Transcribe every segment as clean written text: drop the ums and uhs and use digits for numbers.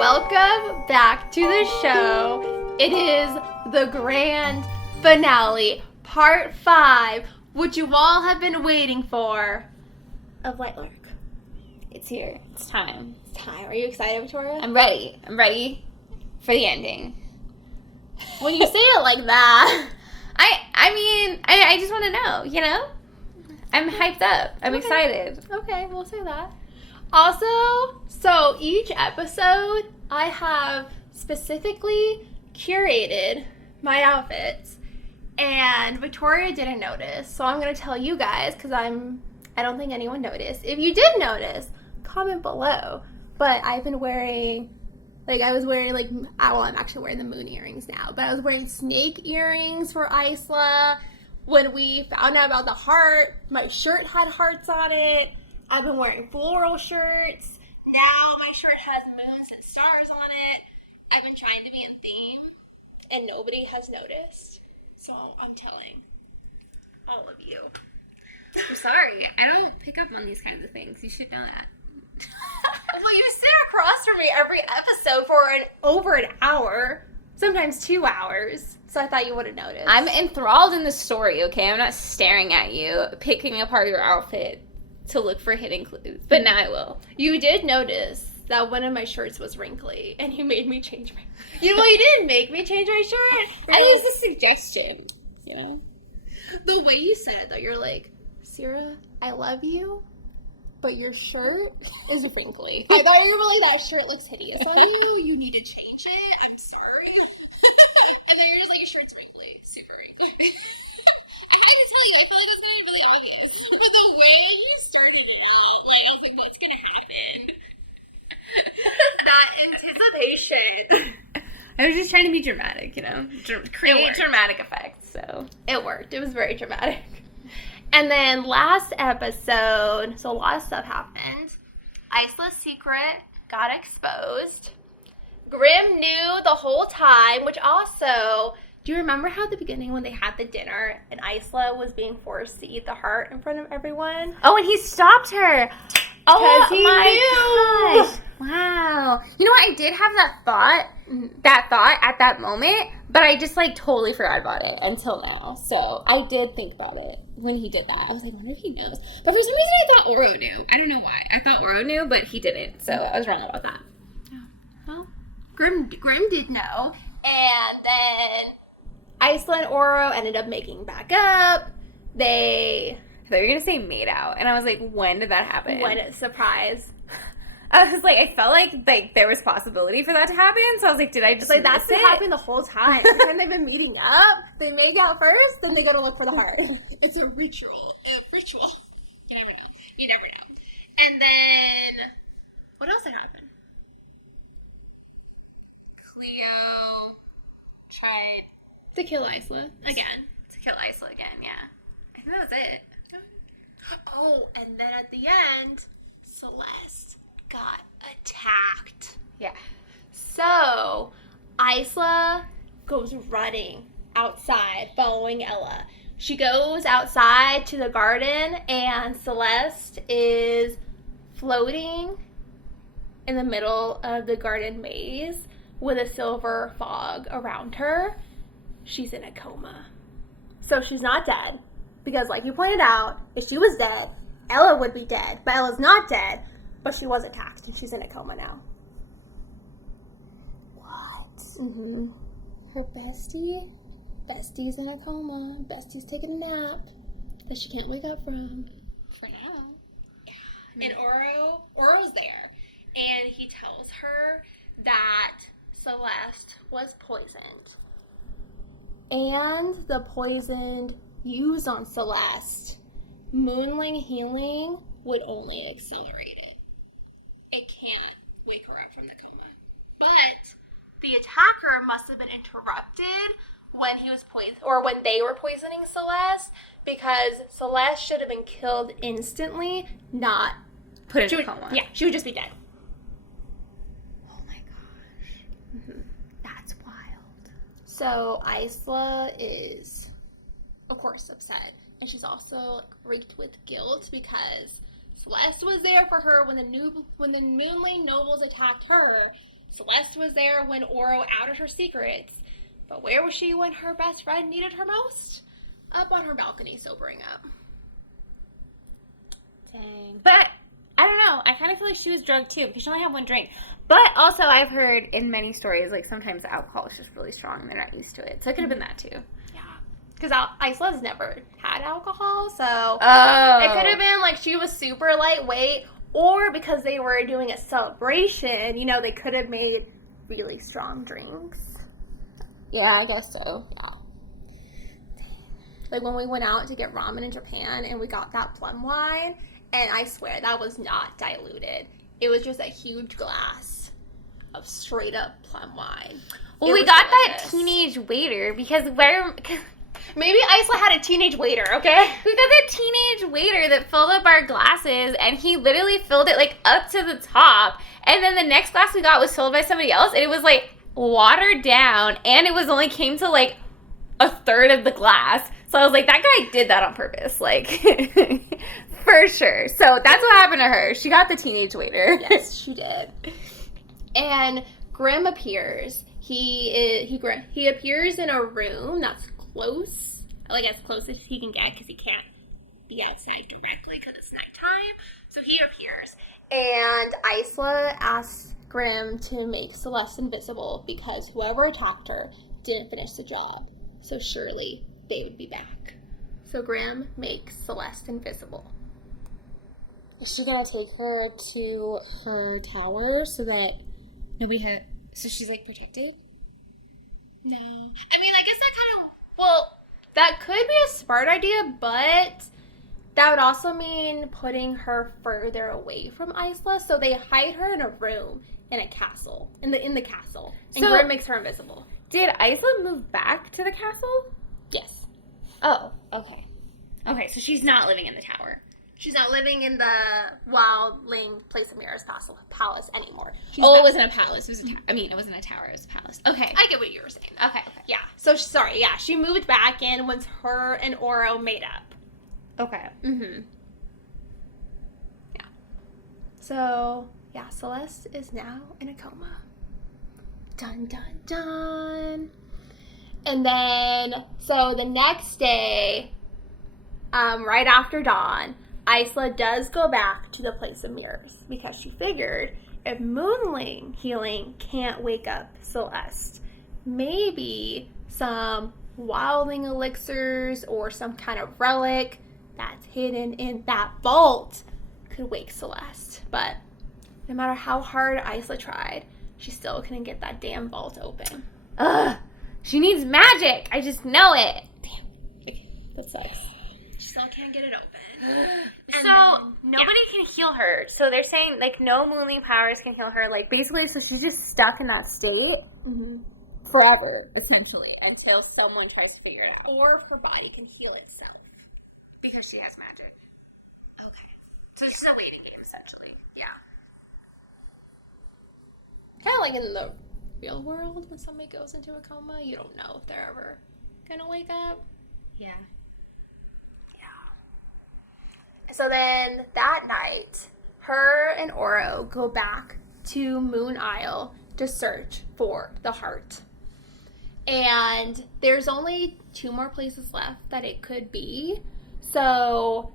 Welcome back to the show. It is the grand finale, part 5, which you all have been waiting for, of Lightlark. It's here. It's time. Are you excited, Victoria? I'm ready. I'm ready for the ending. When you say it like that. I just want to know, you know? I'm hyped up. I'm excited. Okay, we'll say that. Also, so each episode, I have specifically curated my outfits, and Victoria didn't notice, so I'm going to tell you guys, because I don't think anyone noticed. If you did notice, comment below. But I've been wearing, I'm actually wearing the moon earrings now, but I was wearing snake earrings for Isla. When we found out about the heart, my shirt had hearts on it. I've been wearing floral shirts. Now my shirt has moons and stars on it. I've been trying to be in theme, and nobody has noticed. So I'm telling all of you. I'm sorry. I don't pick up on these kinds of things. You should know that. Well, you sit across from me every episode for over an hour, sometimes 2 hours. So I thought you would have noticed. I'm enthralled in the story, okay? I'm not staring at you, picking apart your outfit to look for hidden clues. But now I will. You did notice that one of my shirts was wrinkly, and you made me change my... You didn't make me change my shirt. I used a suggestion, you know? The way you said it, though, you're like, Sarah, I love you, but your shirt is wrinkly. I thought you were like, that shirt looks hideous on you. You need to change it. I'm sorry. And then you're just like, your shirt's wrinkly. Super wrinkly. I had to tell you, I feel like it was going to be really obvious. But the way you started it out, I was like, what's going to happen? That anticipation. I was just trying to be dramatic, you know? Create dramatic effects, so. It worked. It was very dramatic. And then last episode, so a lot of stuff happened. Isla's secret got exposed. Grimm knew the whole time, which also... Do you remember how at the beginning when they had the dinner and Isla was being forced to eat the heart in front of everyone? Oh, and he stopped her. Oh my gosh. Wow. You know what? I did have that thought at that moment, but I just totally forgot about it until now. So I did think about it when he did that. I was like, I wonder if he knows. But for some reason I thought Oro knew. I don't know why. I thought Oro knew, but he didn't. So I was wrong about that. Well, Grimm did know. And then Isla and Oro ended up making back up. I thought you were going to say made out. And I was like, when did that happen? Surprise. I was like, I felt like there was possibility for that to happen. So I was like, did I just that's been happening the whole time. Every time they've been meeting up, they make out first, then they go to look for the heart. It's a ritual. You never know. And then, what else had happened? Cleo tried to kill Isla again. Yeah. I think that was it. Oh, and then at the end, Celeste got attacked. Yeah. So, Isla goes running outside, following Ella. She goes outside to the garden, and Celeste is floating in the middle of the garden maze with a silver fog around her. She's in a coma. So she's not dead, because like you pointed out, if she was dead, Ella would be dead. But Ella's not dead, but she was attacked, and she's in a coma now. What? Mm-hmm. Her bestie's in a coma. Bestie's taking a nap that she can't wake up from. For now. Yeah. And Oro's there, and he tells her that Celeste was poisoned. And the poison used on Celeste, Moonling healing, would only accelerate it. It can't wake her up from the coma. But the attacker must have been interrupted when he was when they were poisoning Celeste, because Celeste should have been killed instantly, not put in a coma. Yeah, she would just be dead. Oh my gosh. Mm-hmm. That's wild. So Isla is, of course, upset. And she's also reeked with guilt because Celeste was there for her when the Moonling nobles attacked her. Celeste was there when Oro outed her secrets. But where was she when her best friend needed her most? Up on her balcony, sobering up. Dang. But, I don't know. I kind of feel like she was drugged too, because she only had one drink. But also, I've heard in many stories, like, sometimes the alcohol is just really strong and they're not used to it. So it could have been that too. Yeah. Because Isla's never had alcohol, so Oh. it could have been like she was super lightweight, or because they were doing a celebration, you know, they could have made really strong drinks. Yeah, I guess so. Yeah. Like when we went out to get ramen in Japan and we got that plum wine, and I swear that was not diluted. It was just a huge glass of straight up plum wine. Well, we got that teenage waiter because maybe Isla had a teenage waiter, okay? we got that teenage waiter that filled up our glasses, and he literally filled it like up to the top. And then the next glass we got was filled by somebody else, and it was like watered down, and it was only came to like a third of the glass. So I was like, that guy did that on purpose, like for sure. So that's what happened to her. She got the teenage waiter. Yes, she did. And Grim appears. He appears in a room that's close, like as close as he can get, because he can't be outside directly because it's nighttime. So he appears, and Isla asks Grim to make Celeste invisible because whoever attacked her didn't finish the job. So surely they would be back. So Grim makes Celeste invisible. Is she gonna take her to her tower so that nobody had? So she's like protected? No. I mean, I guess that kind of, well, that could be a smart idea, but that would also mean putting her further away from Isla. So they hide her in a room in a castle, in the castle, and Grim makes her invisible. Did Isla move back to the castle? Yes. Oh, okay. Okay, so she's not living in the tower. She's not living in the Wildling Place of Mirrors palace anymore. It wasn't a palace. It was it wasn't a tower. It was a palace. Okay. I get what you were saying. Okay. Yeah. So, sorry. Yeah, she moved back in once her and Oro made up. Okay. Mm-hmm. Yeah. So, yeah, Celeste is now in a coma. Dun, dun, dun. And then, so the next day, right after dawn, Isla does go back to the Place of Mirrors because she figured if Moonling healing can't wake up Celeste, maybe some wildling elixirs or some kind of relic that's hidden in that vault could wake Celeste. But no matter how hard Isla tried, she still couldn't get that damn vault open. Ugh. She needs magic. I just know it. Damn. That sucks. She still can't get it open. Nobody can heal her. So they're saying, like, no moonling powers can heal her. Like, basically, so she's just stuck in that state forever, essentially, until someone tries to figure it out. Or if her body can heal itself. Because she has magic. Okay. So it's just a waiting game, essentially. Yeah. Kind of like in the real world, when somebody goes into a coma, you don't know if they're ever gonna wake up. Yeah. So then that night, her and Oro go back to Moon Isle to search for the heart. And there's only 2 more places left that it could be. So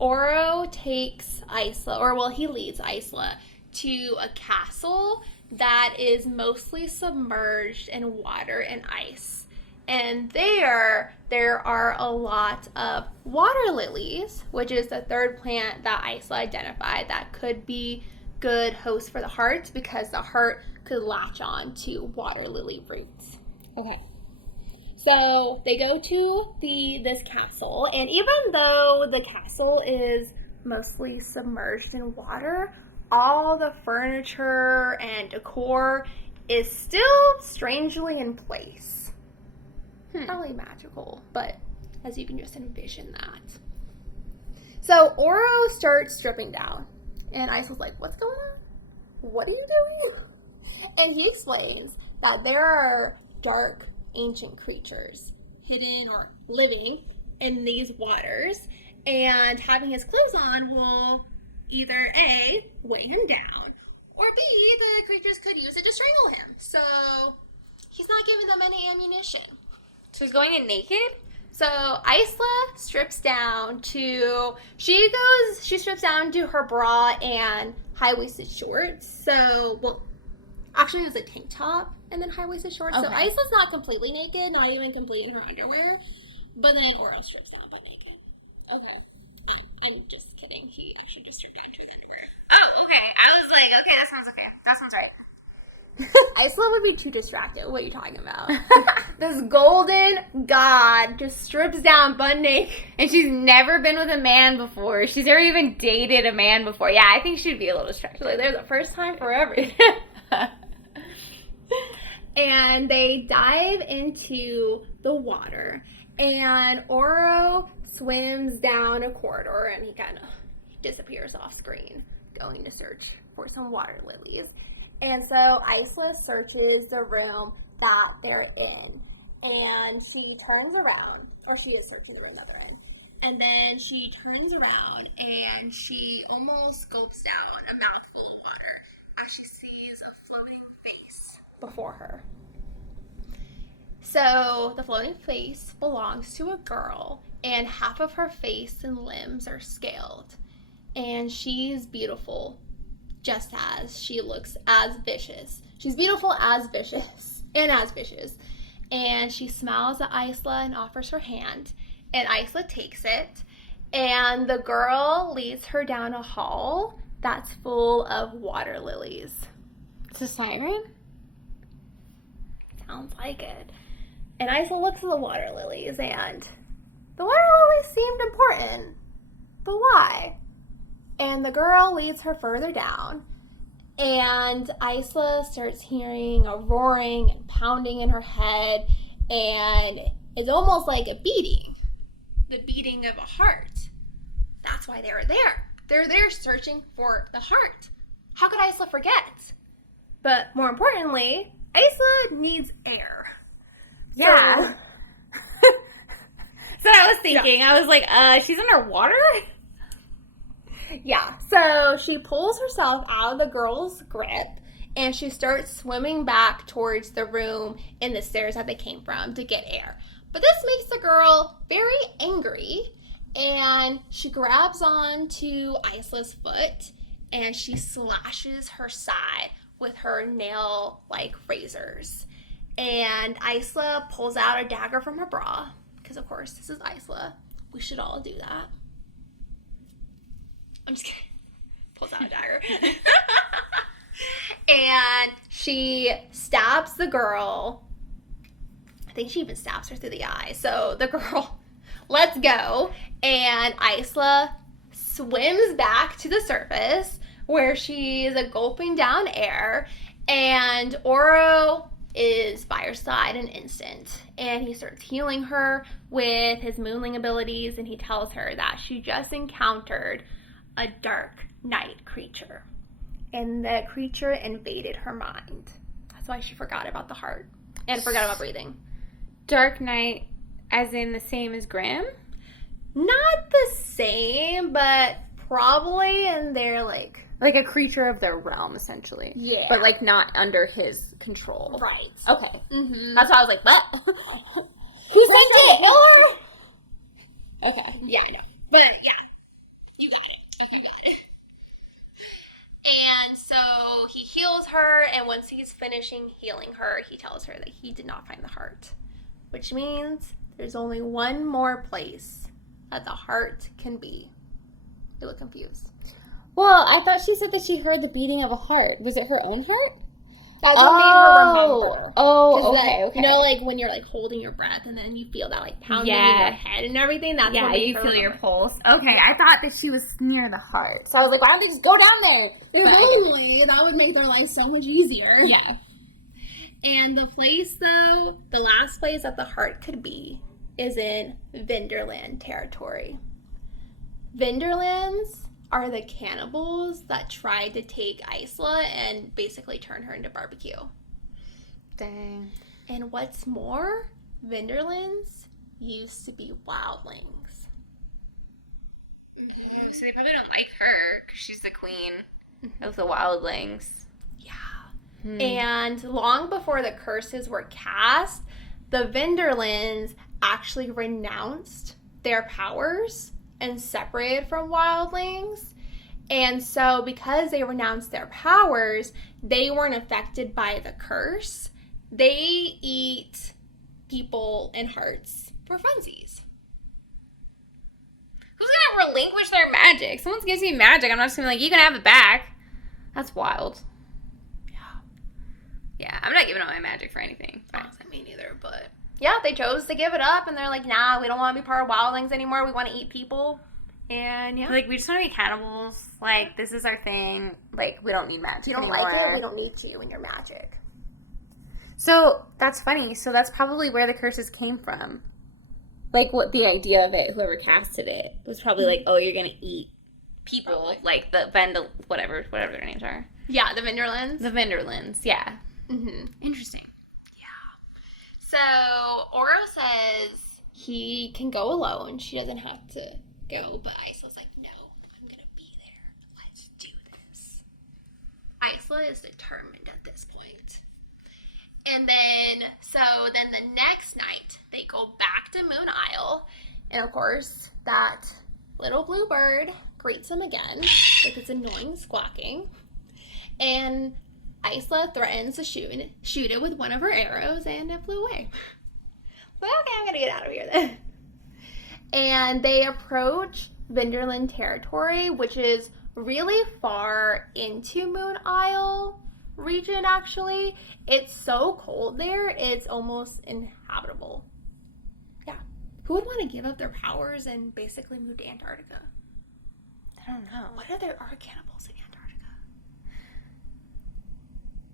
Oro takes Isla, he leads Isla to a castle that is mostly submerged in water and ice. And there are a lot of water lilies, which is the third plant that Isla identified that could be good host for the heart because the heart could latch on to water lily roots. Okay. So they go to this castle, and even though the castle is mostly submerged in water, all the furniture and decor is still strangely in place. Probably magical, but as you can just envision that. So Oro starts stripping down, and Isla's like, what's going on? What are you doing? And he explains that there are dark, ancient creatures hidden or living in these waters, and having his clothes on will either A, weigh him down, Or B, the creatures could use it to strangle him. So he's not giving them any ammunition. So he's going in naked? So Isla strips down to her bra and high-waisted shorts. So, well, actually it was a tank top and then high-waisted shorts. Okay. So Isla's not completely naked, not even complete in her underwear. But then Oro strips down butt naked. Okay. I'm just kidding. He actually just stripped down to his underwear. Oh, okay. I was like, okay, that sounds okay. That sounds right. Isla would be too distracted. What are you talking about? This golden god just strips down butt naked. And she's never been with a man before. She's never even dated a man before. Yeah, I think she'd be a little distracted. Like, there's a first time for everything. And they dive into the water. And Oro swims down a corridor and he kind of disappears off screen, going to search for some water lilies. And so Isla searches the room that they're in. And she turns around. Or she is searching the room that they're in. And then she turns around and she almost gulps down a mouthful of water as she sees a floating face before her. So the floating face belongs to a girl, and half of her face and limbs are scaled. And she's beautiful, just as she looks as vicious. She's beautiful as vicious, and as vicious. And she smiles at Isla and offers her hand. And Isla takes it. And the girl leads her down a hall that's full of water lilies. It's a siren? Sounds like it. And Isla looks at the water lilies, and the water lilies seemed important. But why? And the girl leads her further down. And Isla starts hearing a roaring and pounding in her head. And it's almost like a beating. The beating of a heart. That's why they were there. They're there searching for the heart. How could Isla forget? But more importantly, Isla needs air. Yeah. So I was thinking. Yeah. I was like, she's underwater? Yeah. So she pulls herself out of the girl's grip and she starts swimming back towards the room and the stairs that they came from to get air. But this makes the girl very angry, and she grabs onto Isla's foot and she slashes her side with her nail-like razors. And Isla pulls out a dagger from her bra, because of course this is Isla. We should all do that. I'm just kidding. Pulls out a dagger. And she stabs the girl. I think she even stabs her through the eye. So the girl lets go, and Isla swims back to the surface where she's gulping down air, and Oro is by her side in an instant, and he starts healing her with his moonling abilities, and he tells her that she just encountered a dark night creature, and the creature invaded her mind. That's why she forgot about the heart and forgot about breathing. Dark night as in the same as Grimm? Not the same, but probably in their like a creature of their realm, essentially. Yeah. But, like, not under his control. Right. Okay. Mm-hmm. That's why I was like, what? Who sent it? Okay. Yeah, I know. But, yeah. You got it. Okay. You got it. And so he heals her, and once he's finishing healing her, he tells her that he did not find the heart. Which means there's only one more place that the heart can be. You look confused. Well, I thought she said that she heard the beating of a heart. Was it her own heart? That's what made her remember. Oh, okay, okay. You know, like when you're like holding your breath and then you feel that like pounding in your head and everything. That's what made her feel remember. your pulse. Okay, I thought that she was near the heart. So I was like, why don't they just go down there? Totally. That would make their life so much easier. Yeah. And the place, though, the last place that the heart could be is in Vinderland territory. Vinderlands are the cannibals that tried to take Isla and basically turn her into barbecue. Dang. And what's more, Vinderlands used to be wildlings. So they probably don't like her because she's the queen. of the wildlings. Yeah. And long before the curses were cast, the Vinderlands actually renounced their powers and separated from wildlings. And so because they renounced their powers, they weren't affected by the curse. They eat people and hearts for funsies. Who's gonna relinquish their magic? Someone gives me magic, I'm not just gonna be like, you can have it back. That's wild. Yeah, I'm not giving up my magic for anything. Honestly, me neither, but... Yeah, they chose to give it up, and they're like, nah, we don't want to be part of wildlings anymore. We want to eat people. And, yeah. Like, we just want to be cannibals. Like, this is our thing. Like, we don't need magic anymore. If you don't like it, we don't need you and your magic. So, that's funny. So, that's probably where the curses came from. Like, what the idea of it, whoever casted it, was probably like, oh, you're going to eat people. Probably. Like, the whatever their names are. Yeah, the Vinderlands. The Vinderlands, yeah. Mm-hmm. Interesting. Yeah. So, Oro says he can go alone. She doesn't have to go, but Isla's like, no, I'm going to be there. Let's do this. Isla is determined at this point. And then the next night, they go back to Moon Isle. And, of course, that little blue bird greets them again with its annoying squawking. And Isla threatens to shoot it with one of her arrows, and it flew away. Well, okay, I'm going to get out of here then. And they approach Vinderland territory, which is really far into Moon Isle region, actually. It's so cold there, it's almost inhabitable. Yeah. Who would want to give up their powers and basically move to Antarctica? I don't know. What if there are cannibals in Antarctica?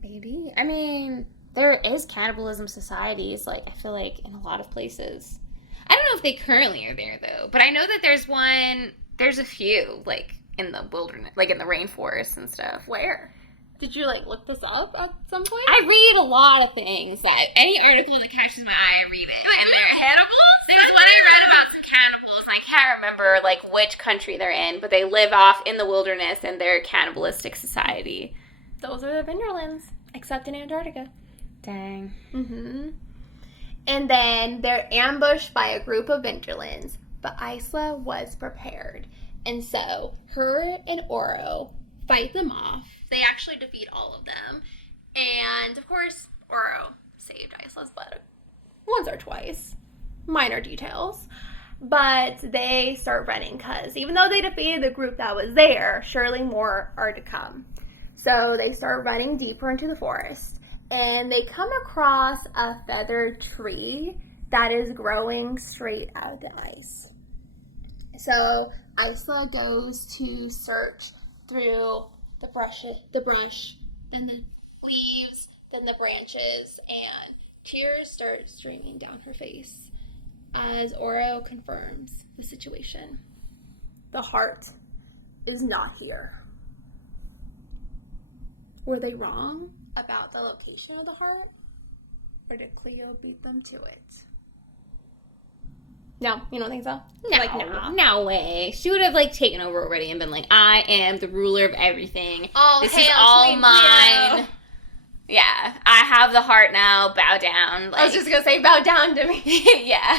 Maybe. I mean, there is cannibalism societies, like, I feel like, in a lot of places. I don't know if they currently are there, though, but I know that there's a few, like, in the wilderness, like, in the rainforest and stuff. Where? Did you, like, look this up at some point? I read a lot of things. Any article that catches my eye, I read it. And they're cannibals? There was one I read about some cannibals, and I can't remember, like, which country they're in, but they live off in the wilderness, and they're a cannibalistic society. Those are the Vinderlands, except in Antarctica. Dang. Mm-hmm. And then they're ambushed by a group of Vinderlands, but Isla was prepared. And so her and Oro fight them off. They actually defeat all of them. And, of course, Oro saved Isla's butt once or twice. Minor details. But they start running because even though they defeated the group that was there, surely more are to come. So they start running deeper into the forest. And they come across a feathered tree that is growing straight out of the ice. So Isla goes to search through the brush, then the leaves, then the branches, and tears start streaming down her face as Oro confirms the situation. The heart is not here. Were they wrong about the location of the heart? Or did Cleo beat them to it? No, you don't think so? No way. She would have, like, taken over already and been like, I am the ruler of everything. This is all mine. Cleo. Yeah. I have the heart now. Bow down. Like, I was just going to say, bow down to me. Yeah.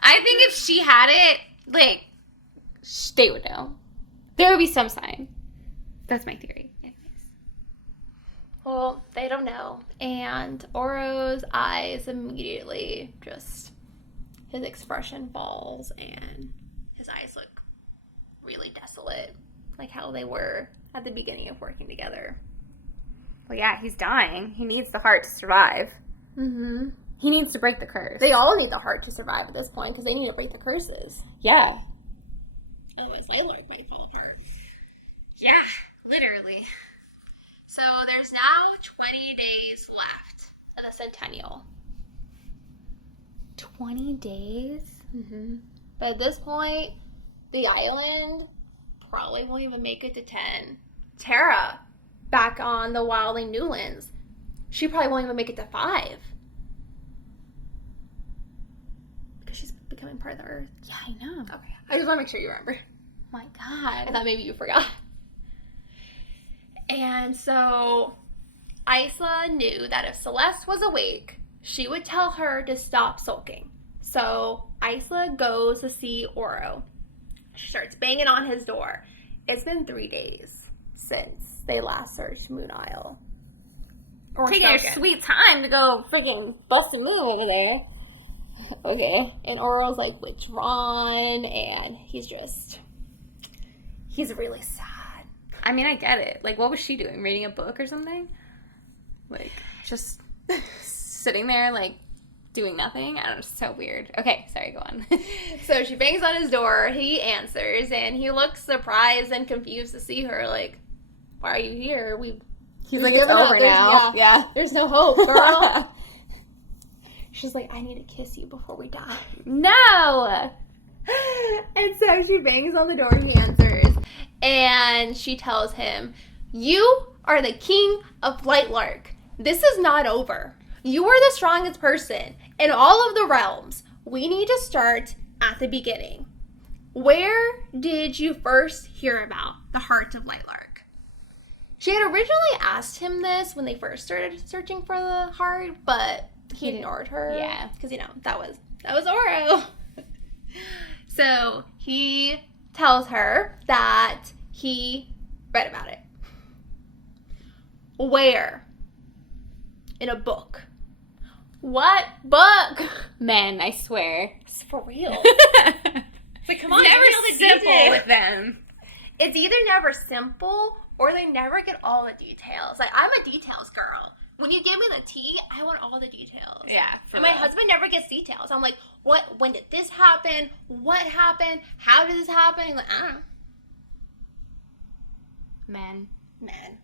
I think if she had it, like, they would know. There would be some sign. That's my theory. Anyways. Well, they don't know. And Oro's eyes immediately just... his expression falls and his eyes look really desolate, like how they were at the beginning of working together. Well, yeah, he's dying. He needs the heart to survive. Mm-hmm. He needs to break the curse. They all need the heart to survive at this point because they need to break the curses. Yeah. Otherwise, Lightlark might fall apart. Yeah, literally. So there's now 20 days left of the Centennial. 20 days? Mm-hmm. But at this point, the island probably won't even make it to 10. Tara, back on the Wildling Newlands, she probably won't even make it to 5. Because she's becoming part of the Earth. Yeah, I know. Okay. I just want to make sure you remember. My God. I thought maybe you forgot. And so Isla knew that if Celeste was awake, she would tell her to stop sulking. So Isla goes to see Oro. She starts banging on his door. It's been 3 days since they last searched Moon Isle. Taking your sweet time to go freaking bust a move over there. Okay. And Oro's like withdrawn, and he's really sad. I mean, I get it. Like, what was she doing? Reading a book or something? Like, just sitting there, like, doing nothing? I don't know. It's so weird. Okay, sorry, go on. So she bangs on his door. He answers, and he looks surprised and confused to see her. Like, why are you here? He's like, it's over now. Yeah. There's no hope, girl. She's like, I need to kiss you before we die. No! And so she bangs on the door, he answers, and she tells him, you are the king of Lightlark. This is not over. You are the strongest person in all of the realms. We need to start at the beginning. Where did you first hear about the Heart of Lightlark? She had originally asked him this when they first started searching for the heart, but he ignored her. Yeah. Because, that was Oro. So he tells her that he read about it. Where? In a book. What book? Men, I swear. It's for real. It's like, come on, never give me all the simple details. with them. It's either never simple or they never get all the details. Like, I'm a details girl. When you give me the tea, I want all the details. Yeah. And my husband never gets details. I'm like, what? When did this happen? What happened? How did this happen? He's like, I don't know. Men.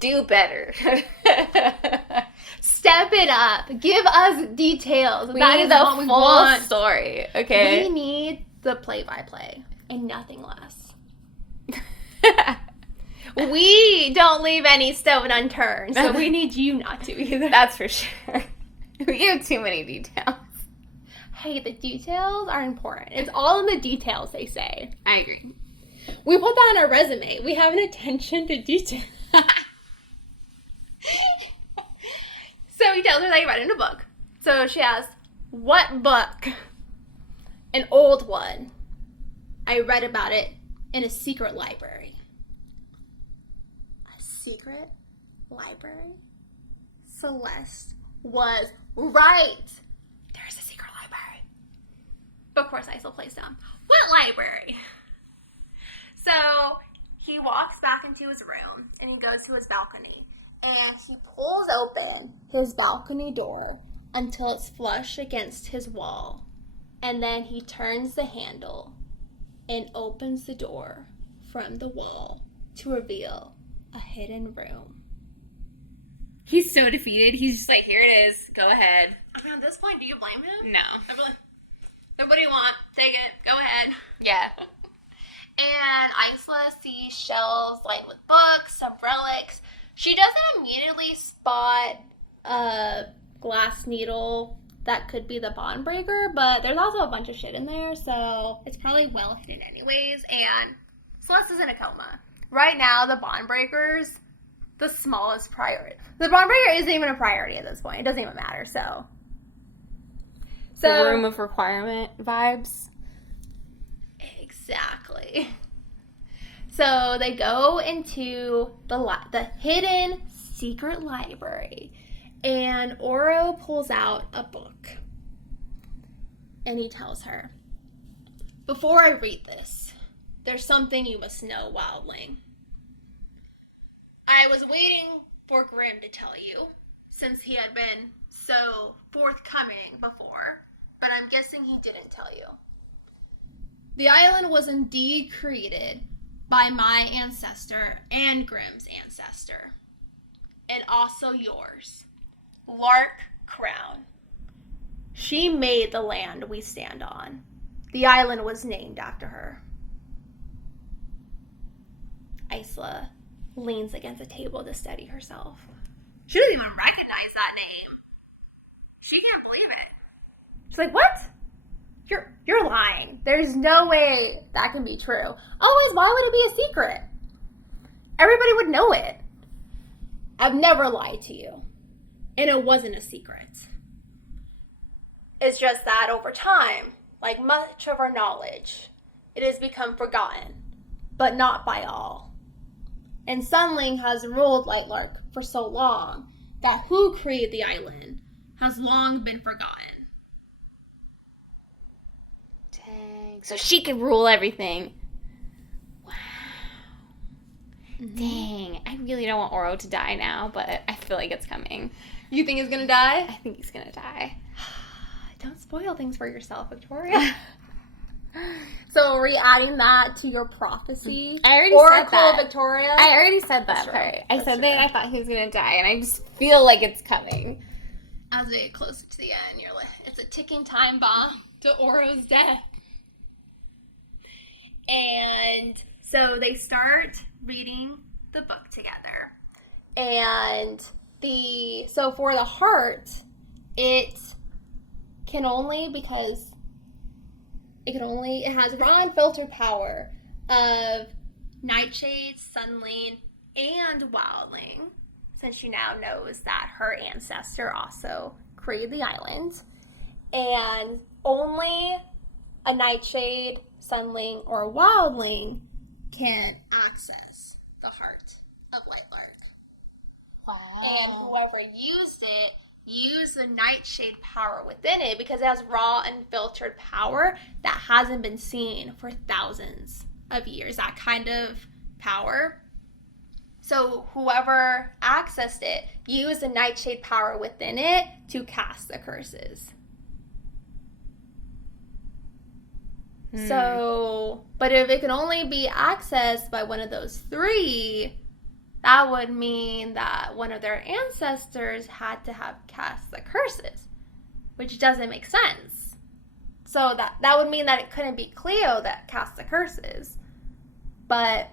Do better. Step it up. Give us details. We That need is the what we full want. story, okay? We need the play-by-play and nothing less. We don't leave any stone unturned, so we need you not to either. That's for sure. We give too many details. Hey, the details are important. It's all in the details, they say. I agree. We put that on our resume. We have an attention to detail. So he tells her that he read it in a book. So she asks, what book? An old one. I read about it in a secret library. A secret library? Celeste was right. There's a secret library. But of course, Isla plays dumb. What library? So he walks back into his room and he goes to his balcony. And he pulls open his balcony door until it's flush against his wall. And then he turns the handle and opens the door from the wall to reveal a hidden room. He's so defeated. He's just like, here it is. Go ahead. I mean, at this point, do you blame him? No. I'm like, what do you want? Take it. Go ahead. Yeah. And Isla sees shelves lined with books, some relics. She doesn't immediately spot a glass needle that could be the bond breaker, but there's also a bunch of shit in there, so it's probably well hidden anyways. And Celeste is in a coma. Right now, the bond breaker's the smallest priority. The bond breaker isn't even a priority at this point. It doesn't even matter, so. The room of requirement vibes. Exactly. So they go into the hidden secret library, and Oro pulls out a book, and he tells her, before I read this, there's something you must know, Wildling. I was waiting for Grimm to tell you, since he had been so forthcoming before, but I'm guessing he didn't tell you. The island was indeed created by my ancestor and Grimm's ancestor, and also yours, Lark Crown. She made the land we stand on. The island was named after her. Isla leans against a table to steady herself. She doesn't even recognize that name. She can't believe it. She's like, what? You're lying. There's no way that can be true. Otherwise, why would it be a secret? everybody would know it. I've never lied to you. And it wasn't a secret. It's just that over time, like much of our knowledge, it has become forgotten, but not by all. And Sunling has ruled Lightlark for so long that who created the island has long been forgotten. Dang. So she can rule everything. Wow. Mm-hmm. Dang. I really don't want Oro to die now, but I feel like it's coming. You think he's gonna die? I think he's gonna die. Don't spoil things for yourself, Victoria. So are we adding that to your prophecy? I already Oracle said that. Victoria? I already said that part. I said that I thought he was gonna die, and I just feel like it's coming. As we get closer to the end, you're like, it's a ticking time bomb to Oro's death. And so they start reading the book together. And so for the heart, it has raw unfiltered power of Nightshade, Sunling, and Wildling, since she now knows that her ancestor also created the island. And only a Nightshade, Sunling, or Wildling can access the heart of Lightlark. And whoever used the Nightshade power within it, because it has raw, unfiltered power that hasn't been seen for thousands of years, that kind of power. So whoever accessed it used the Nightshade power within it to cast the curses. So, but if it can only be accessed by one of those three, that would mean that one of their ancestors had to have cast the curses, which doesn't make sense. So that would mean that it couldn't be Cleo that cast the curses. But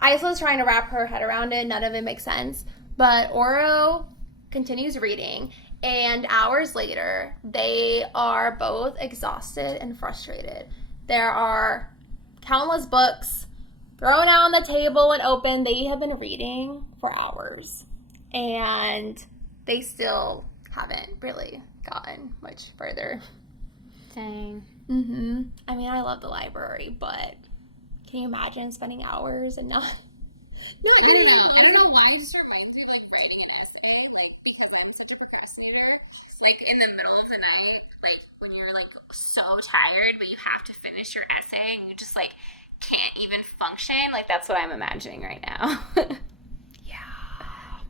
Isla's trying to wrap her head around it. None of it makes sense. But Oro continues reading, and hours later, they are both exhausted and frustrated. There are countless books thrown out on the table and open. They have been reading for hours, and they still haven't really gotten much further. Dang. I mean, I love the library, but can you imagine spending hours and not I don't know why it just reminds me of like writing an essay, like because I'm such a procrastinator. Like in the middle of the night, like when you're like so tired, but you have to finish your essay and you just like can't even function. Like That's what I'm imagining right now. Yeah.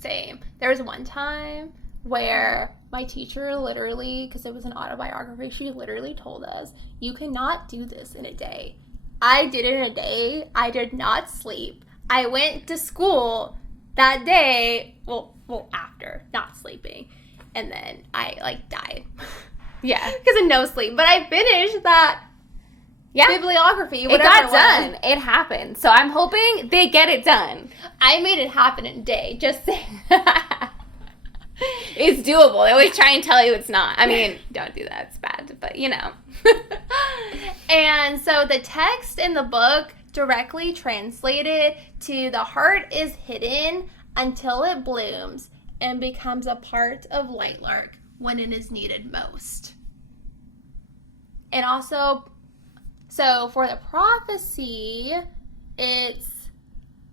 Same. There was one time where my teacher literally, because it was an autobiography, she literally told us, you cannot do this in a day. I did it in a day. I did not sleep. I went to school that day, well, after, not sleeping. And then I, like, died. Yeah. Because of no sleep. But I finished that bibliography, whatever it got was. done. It happened. So I'm hoping they get it done. I made it happen in a day, just saying. It's doable. They always try and tell you it's not. I mean, don't do that. It's bad. But, you know. And so the text in the book directly translated to the heart is hidden until it blooms and becomes a part of Lightlark when it is needed most. And also, so for the prophecy, it's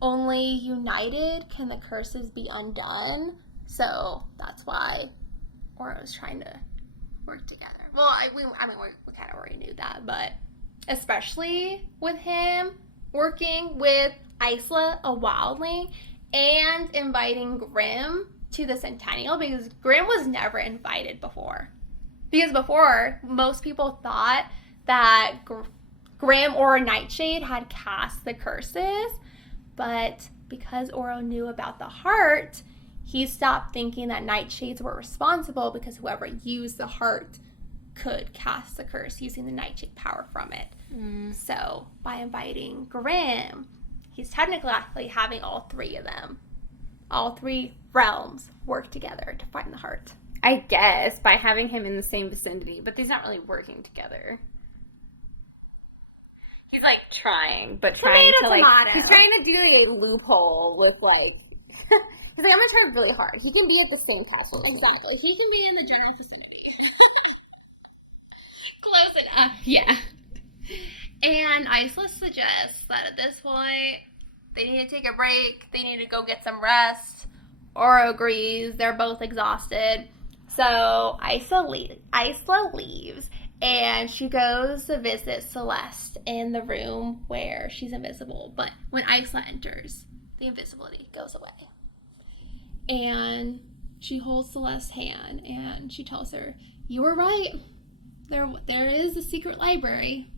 only united can the curses be undone. So that's why Oro's trying to work together. Well, we kind of already knew that, but especially with him working with Isla, a wildling, and inviting Grimm to the Centennial, because Grimm was never invited before. Because before, most people thought that Grimm or Nightshade had cast the curses, but because Oro knew about the heart, he stopped thinking that Nightshades were responsible, because whoever used the heart could cast the curse using the Nightshade power from it. So by inviting Grimm, he's technically having all three of them, all three realms, work together to find the heart. I guess by having him in the same vicinity, but he's not really working together. He's like trying, but trying to like he's trying to do a loophole with like. He's like, I'm gonna try really hard. He can be at the same castle. Exactly. He can be in the general vicinity. Close enough. Yeah. And Isla suggests that at this point, they need to take a break. They need to go get some rest. Oro agrees. They're both exhausted. So Isla leaves. And she goes to visit Celeste in the room where she's invisible. But when Isla enters, the invisibility goes away. And she holds Celeste's hand and she tells her, "You were right. There is a secret library."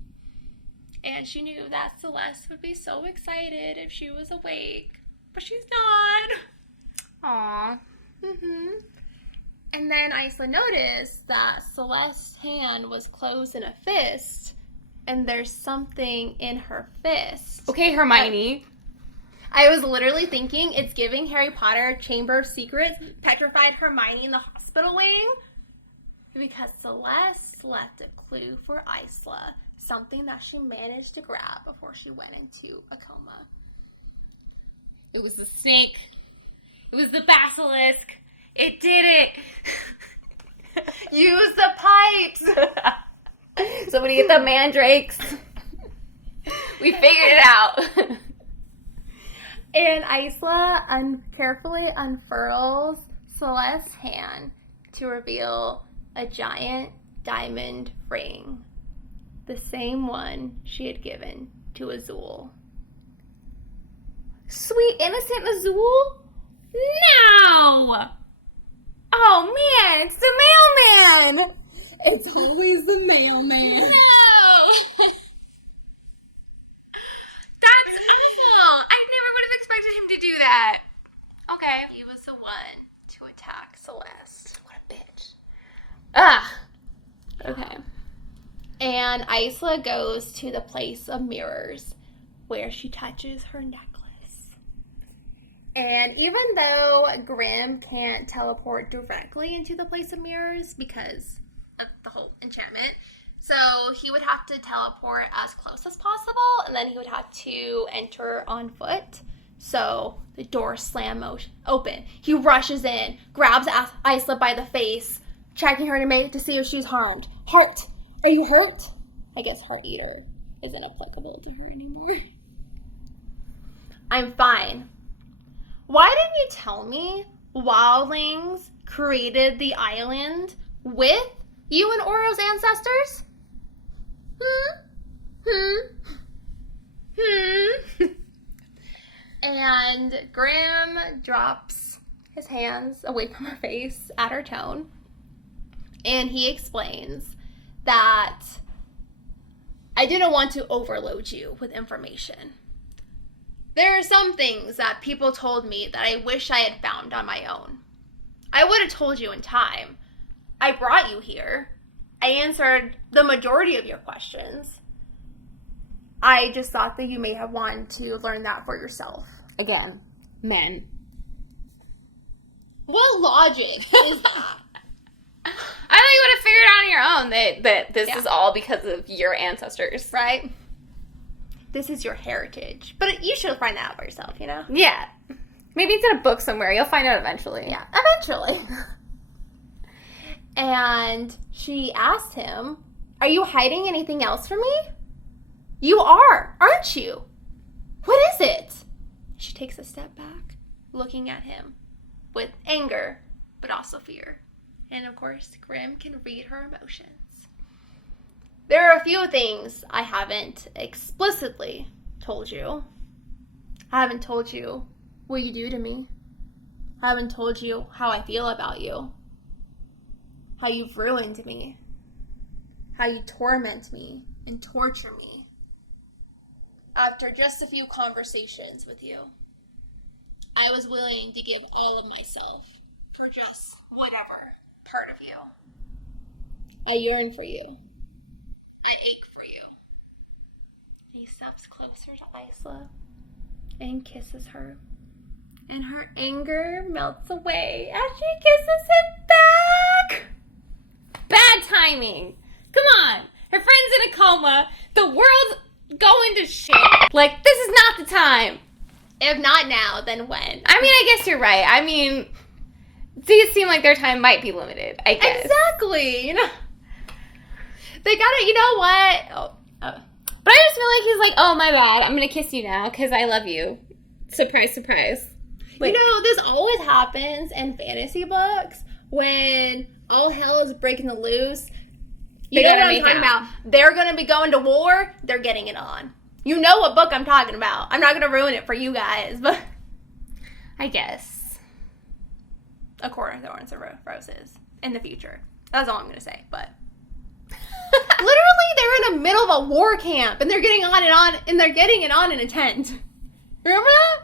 And she knew that Celeste would be so excited if she was awake. But she's not. Aww. And then Isla noticed that Celeste's hand was closed in a fist. And there's something in her fist. Okay, Hermione. I was literally thinking it's giving Harry Potter Chamber of Secrets, petrified Hermione in the hospital wing. Because Celeste left a clue for Isla, something that she managed to grab before she went into a coma. It was the snake. It was the basilisk. It did it. Use the pipes. Somebody get the mandrakes. We figured it out. And Isla carefully unfurls Celeste's hand to reveal a giant diamond ring. The same one she had given to Azul. Sweet innocent Azul? No! Oh man, it's the mailman! It's always the mailman. No! That's awful. I never would have expected him to do that. Okay. He was the one to attack Celeste. What a bitch. Ah! Okay. And Isla goes to the place of mirrors where she touches her necklace. And even though Grimm can't teleport directly into the place of mirrors because of the whole enchantment, so he would have to teleport as close as possible, and then he would have to enter on foot. So the doors slam open. He rushes in, grabs Isla by the face, checking her to see if she's harmed. Hurt. Are you hurt? I guess Heart Eater isn't applicable to her anymore. I'm fine. Why didn't you tell me Wildings created the island with you and Oro's ancestors? And Graham drops his hands away from her face at her tone. And he explains that I didn't want to overload you with information. There are some things that people told me that I wish I had found on my own. I would have told you in time. I brought you here. I answered the majority of your questions. I just thought that you may have wanted to learn that for yourself. Again, men. What logic is that? I thought you would have figured out on your own that this is all because of your ancestors. Right? This is your heritage. But you should find that out for yourself, you know? Yeah. Maybe it's in a book somewhere. You'll find out eventually. Yeah, eventually. And she asked him, "Are you hiding anything else from me?" "You are, aren't you?" "What is it?" She takes a step back, looking at him with anger, but also fear. And of course, Grimm can read her emotions. "There are a few things I haven't explicitly told you. I haven't told you what you do to me. I haven't told you how I feel about you. How you've ruined me. How you torment me and torture me. After just a few conversations with you, I was willing to give all of myself for just whatever part of you. I yearn for you. I ache for you." He steps closer to Isla and kisses her. And her anger melts away as she kisses him back. Bad timing. Come on. Her friend's in a coma. The world's going Like, this is not the time. If not now, then when? I mean, I guess you're right. I mean, these seem like their time might be limited, I guess. Exactly. You know, they gotta, you know what? But I just feel like he's like, oh, my bad. I'm going to kiss you now because I love you. Surprise, surprise. Like, you know, this always happens in fantasy books when all hell is breaking loose. You know what I'm talking about? They're going to be going to war. They're getting it on. You know what book I'm talking about. I'm not going to ruin it for you guys, but I guess. A Court of Thorns and Roses in the future. That's all I'm going to say, but literally they're in the middle of a war camp and they're getting on and on and they're getting it on in a tent. Remember that?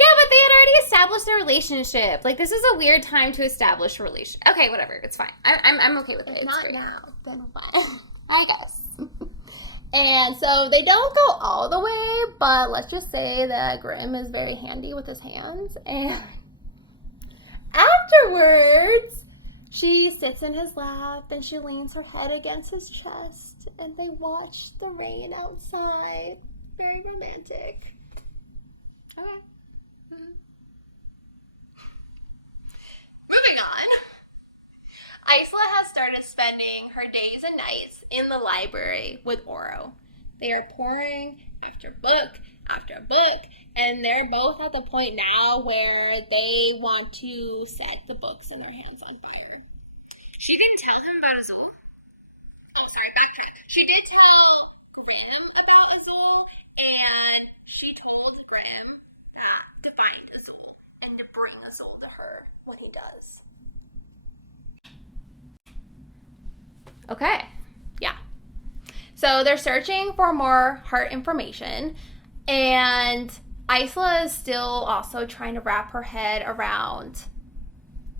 Yeah, but they had already established their relationship. Like, this is a weird time to establish a relationship. Okay, whatever. It's fine. I'm okay with it. It's not great. now, then fine. I guess. And so they don't go all the way, but let's just say that Grimm is very handy with his hands. And afterwards, she sits in his lap and she leans her head against his chest and they watch the rain outside. Very romantic. Okay. Moving on. Isla has started spending her days and nights in the library with Oro. They are pouring after book, and they're both at the point now where they want to set the books in their hands on fire. She didn't tell him about Azul? Oh, sorry, backtrack. She did tell Grimm about Azul, and she told Grimm to find Azul and to bring Azul to her when he does. Okay. Yeah. So they're searching for more heart information, and Isla is still also trying to wrap her head around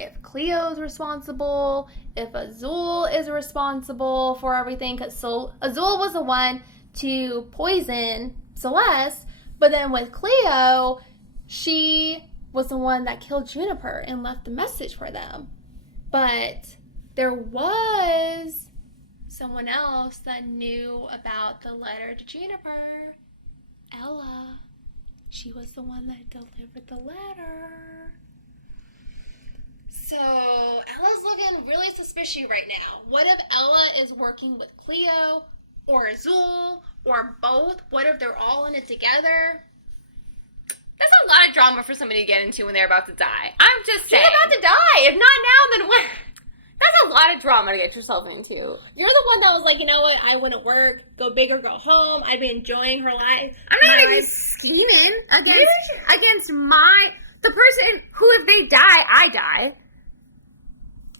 if Cleo's responsible, if Azul is responsible for everything, because Azul was the one to poison Celeste, but then with Cleo, she was the one that killed Juniper and left the message for them. But there was someone else that knew about the letter to Juniper. Ella. She was the one that delivered the letter. So, Ella's looking really suspicious right now. What if Ella is working with Cleo or Azul or both? What if they're all in it together? That's a lot of drama for somebody to get into when they're about to die. I'm just saying. She's about to die. If not now, then when? That's a lot of drama to get yourself into. You're the one that was like, you know what? I wouldn't work. Go big or go home. I've been enjoying her life. I'm not even scheming against the person who, if they die, I die.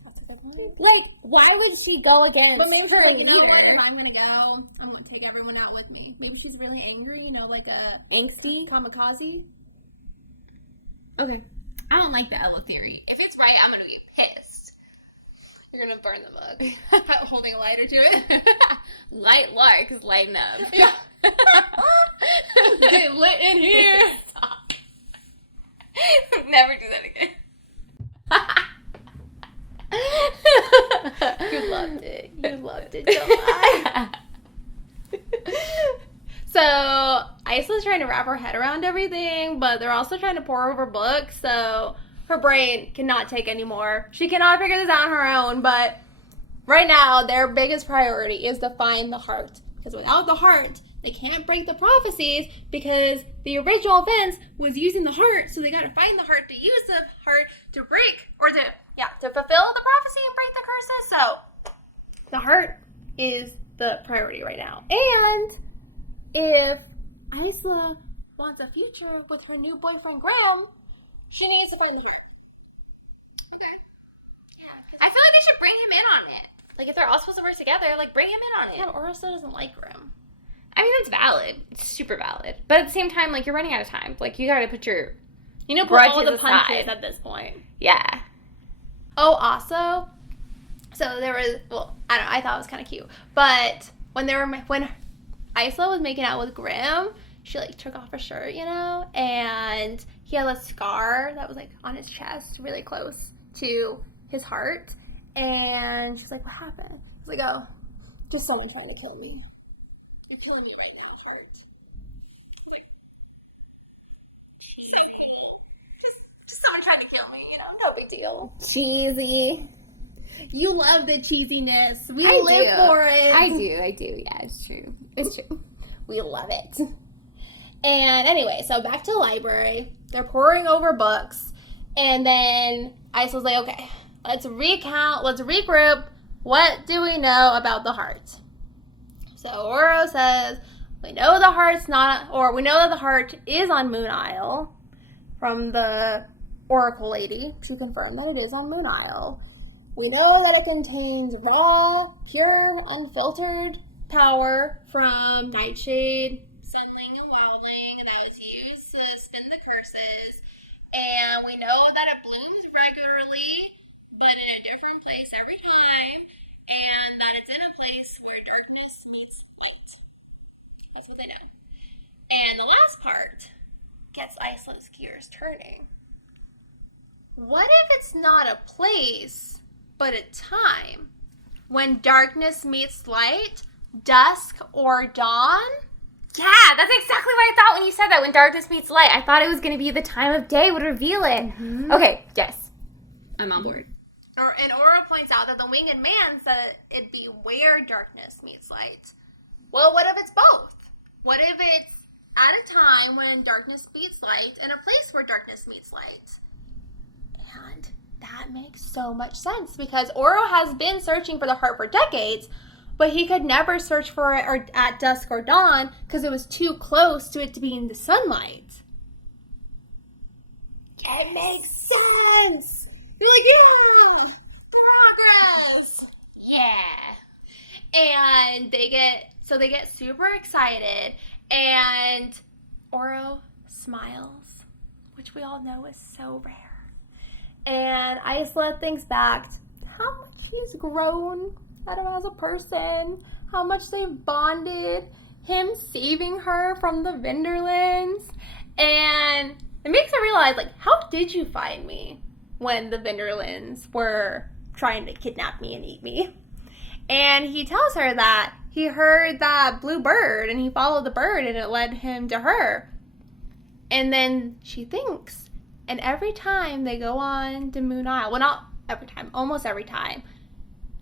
That's a good point. Like, why would she go against But maybe she's her like, you know leader? what? If I'm going to go, I'm going to take everyone out with me. Maybe she's really angry, you know, like a Angsty? kamikaze. Okay. I don't like the Ella theory. If it's right, I'm going to be pissed. You're going to burn the mug. Holding a lighter to it. Lightlark is lighting up. Yeah. Get lit in here. Stop. Never do that again. You loved it. You loved it, don't I? So, Isla's trying to wrap her head around everything, but they're also trying to pour over books, so her brain cannot take anymore. She cannot figure this out on her own, but right now, their biggest priority is to find the heart. Because without the heart, they can't break the prophecies because the original events was using the heart, so they gotta find the heart to use the heart to break, or to fulfill the prophecy and break the curses. So, the heart is the priority right now. And if Isla wants a future with her new boyfriend Graham, she needs to find the heart. I feel like they should bring him in on it. Like, if they're all supposed to work together, like, bring him in on it. Yeah, but Orisa doesn't like Graham. I mean, that's valid. It's super valid. But at the same time, like, you're running out of time. Like, you gotta put your put all the punches at this point. Yeah. Oh, also, so there was, well, I don't know, I thought it was kind of cute. But when Isla was making out with Graham, she, like, took off her shirt, you know? And he had a scar that was, like, on his chest, really close to his heart. And she was like, what happened? He's like, oh, just someone trying to kill me. You're killing me right now, heart. no big deal. Cheesy. You love the cheesiness. We I live do. for it. I do. Yeah, it's true. It's true. We love it. And anyway, so back to the library. They're poring over books. And then Isla's like, okay, let's regroup. What do we know about the heart? So Oro says, we know that the heart is on Moon Isle from the Oracle Lady to confirm that it is on Moon Isle. We know that it contains raw, pure, unfiltered power from Nightshade, Sunling, and Wildling that is used to spin the curses. And we know that it blooms regularly, but in a different place every time. And that it's in a place where darkness meets light. That's what they know. And the last part gets Isla's gears turning. What if it's not a place, but a time? When darkness meets light, dusk or dawn? Yeah, that's exactly what I thought when you said that. When darkness meets light, I thought it was going to be the time of day would reveal it. Mm-hmm. Okay, yes. I'm on board. And Aura points out that the winged man said it'd be where darkness meets light. Well, what if it's both? What if it's at a time when darkness meets light and a place where darkness meets light? And that makes so much sense because Oro has been searching for the heart for decades, but he could never search for it at dusk or dawn because it was too close to it to be in the sunlight. It makes sense. You're like, yeah, progress. Yeah. And they get super excited, and Oro smiles, which we all know is so rare. And Isla thinks back to how much he's grown as a person, how much they've bonded, him saving her from the Vinderlands, and it makes her realize, like, how did you find me when the Vinderlands were trying to kidnap me and eat me? And he tells her that he heard that blue bird and he followed the bird and it led him to her. And then she thinks, and every time they go on to Moon Isle, well, not every time, almost every time,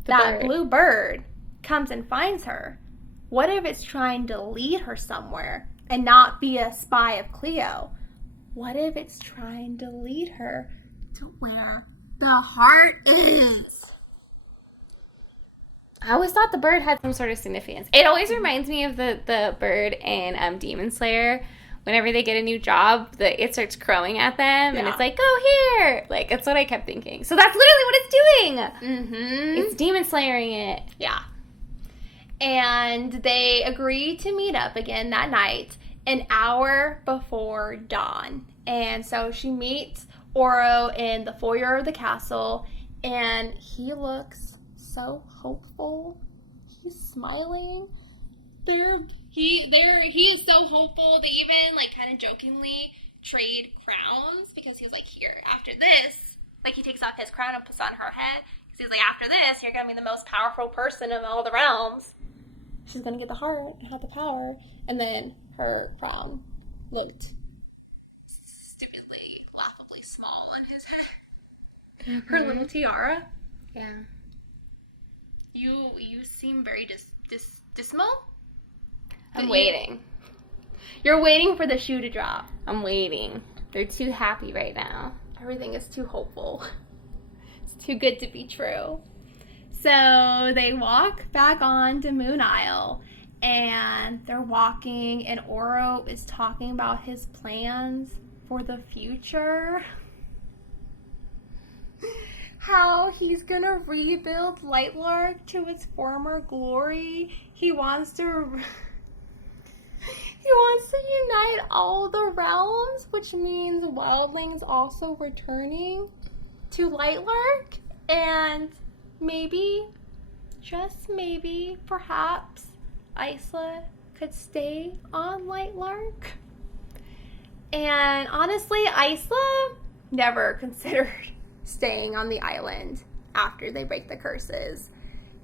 that blue bird comes and finds her. What if it's trying to lead her somewhere and not be a spy of Cleo? What if it's trying to lead her to where the heart is? I always thought the bird had some sort of significance. It always reminds me of the bird in Demon Slayer. Whenever they get a new job, it starts crowing at them, and it's like, go here! Like, that's what I kept thinking. So that's literally what it's doing! Mm-hmm. It's Demon Slayering it. Yeah. And they agree to meet up again that night, an hour before dawn. And so she meets Oro in the foyer of the castle, and he looks so hopeful. He's smiling. He is so hopeful. They even, like, kind of jokingly trade crowns because he was like, here, after this, like, he takes off his crown and puts on her head because he's like, after this, you're going to be the most powerful person in all the realms. She's going to get the heart and have the power. And then her crown looked stupidly, laughably small on his head. Mm-hmm. Her little tiara. Yeah. You seem very dismal. I'm waiting. You're waiting for the shoe to drop. I'm waiting. They're too happy right now. Everything is too hopeful. It's too good to be true. So they walk back on to Moon Isle, and they're walking, and Oro is talking about his plans for the future. How he's gonna rebuild Lightlark to its former glory. He wants to unite all the realms, which means Wildlings also returning to Lightlark, and maybe, just maybe, perhaps, Isla could stay on Lightlark. And honestly, Isla never considered staying on the island after they break the curses.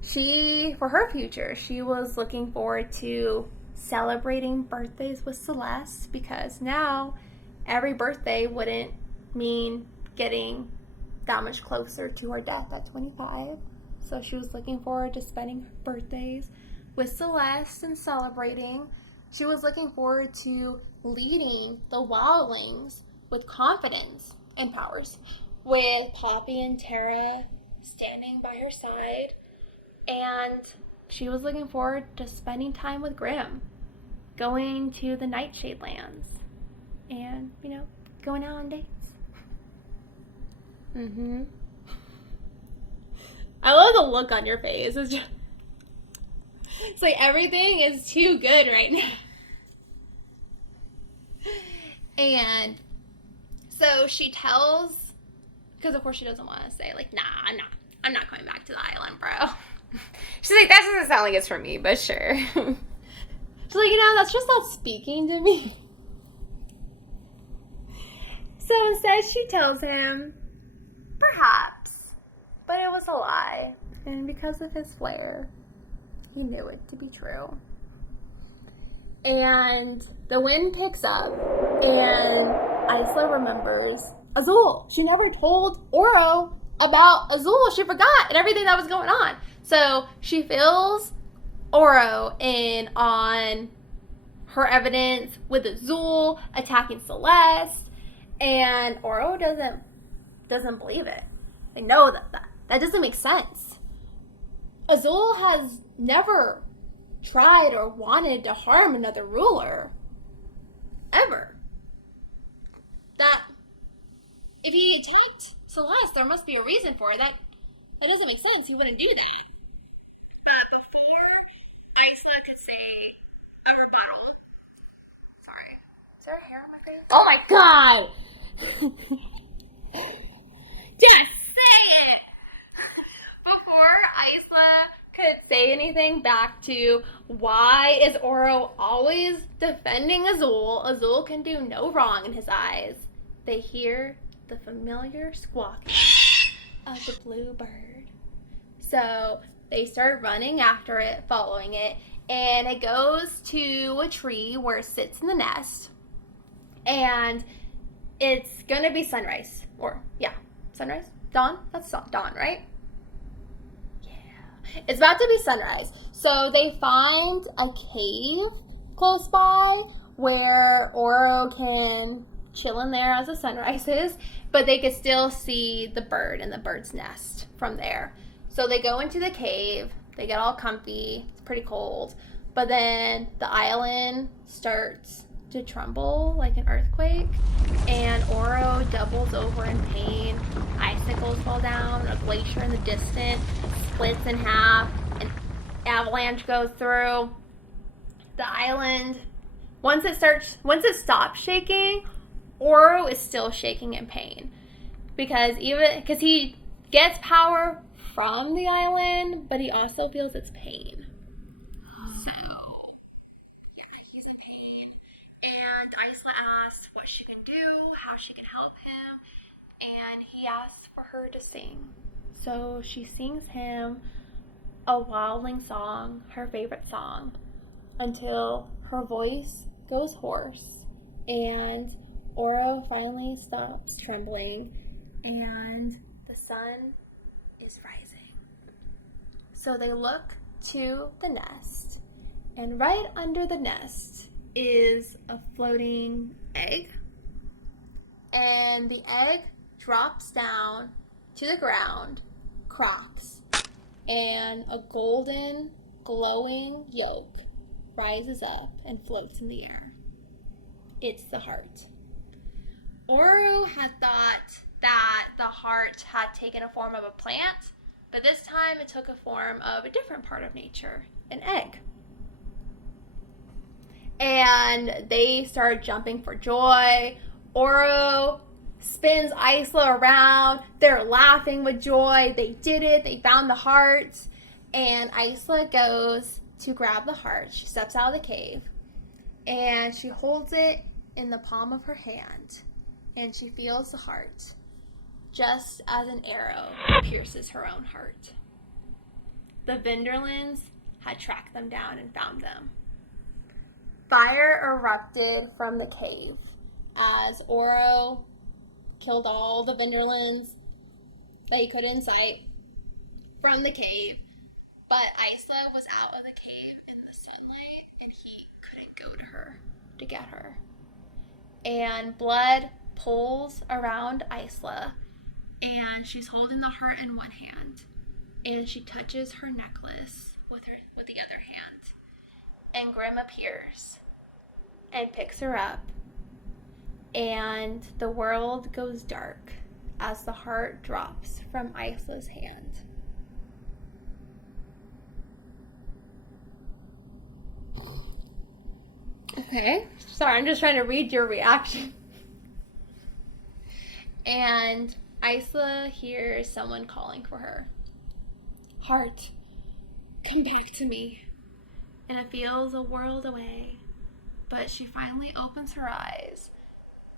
For her future, she was looking forward to celebrating birthdays with Celeste, because now every birthday wouldn't mean getting that much closer to her death at 25. So she was looking forward to spending her birthdays with Celeste and celebrating. She was looking forward to leading the Wildlings with confidence and powers, with Poppy and Tara standing by her side. And she was looking forward to spending time with Grimm, going to the Nightshade Lands, and, going out on dates. Mm-hmm. I love the look on your face. It's like everything is too good right now. And so she tells, because of course she doesn't want to say, like, nah, I'm not coming back to the island, bro. She's like, that doesn't sound like it's for me, but sure. She's like, that's just not speaking to me. So instead she tells him, perhaps, but it was a lie. And because of his flair, he knew it to be true. And the wind picks up, and Isla remembers Azul. She never told Oro about Azul. She forgot and everything that was going on. So she fills Oro in on her evidence with Azul attacking Celeste, and Oro doesn't believe it. They know that doesn't make sense. Azul has never tried or wanted to harm another ruler. Ever. That if he attacked Celeste, there must be a reason for it. That doesn't make sense. He wouldn't do that. But before Isla could say a rebuttal. Sorry. Is there hair on my face? Oh my god! Just say it! Before Isla could say anything back to why is Oro always defending Azul, Azul can do no wrong in his eyes, they hear the familiar squawking of the blue bird. So they start running after it, following it, and it goes to a tree where it sits in the nest, and it's gonna be sunrise, sunrise? Dawn? That's dawn, right? Yeah. It's about to be sunrise. So they found a cave close by where Oro can chill in there as the sun rises, but they could still see the bird and the bird's nest from there. So they go into the cave, they get all comfy, it's pretty cold, but then the island starts to tremble like an earthquake, and Oro doubles over in pain. Icicles fall down, a glacier in the distance splits in half, an avalanche goes through the island. Once it stops shaking, Oro is still shaking in pain because he gets power from the island, but he also feels its pain. So he's in pain, and Isla asks what she can do, how she can help him, and he asks for her to sing. So she sings him a wildling song, her favorite song, until her voice goes hoarse, and Oro finally stops trembling, and the sun is rising. So they look to the nest, and right under the nest is a floating egg, and the egg drops down to the ground, cracks, and a golden glowing yolk rises up and floats in the air. It's the heart. Oro had thought that the heart had taken a form of a plant, but this time it took a form of a different part of nature, an egg. And they start jumping for joy. Oro spins Isla around. They're laughing with joy. They did it. They found the heart. And Isla goes to grab the heart. She steps out of the cave, and she holds it in the palm of her hand, and she feels the heart, just as an arrow pierces her own heart. The Vinderlands had tracked them down and found them. Fire erupted from the cave as Oro killed all the Vinderlands, that he couldn't sight from the cave. But Isla was out of the cave in the sunlight, and he couldn't go to her to get her. And blood pulls around Isla, and she's holding the heart in one hand, and she touches her necklace with the other hand. And Grimm appears and picks her up, and the world goes dark as the heart drops from Isla's hand. Okay. Sorry, I'm just trying to read your reaction. And Isla hears someone calling for her. Heart, come back to me. And it feels a world away. But she finally opens her eyes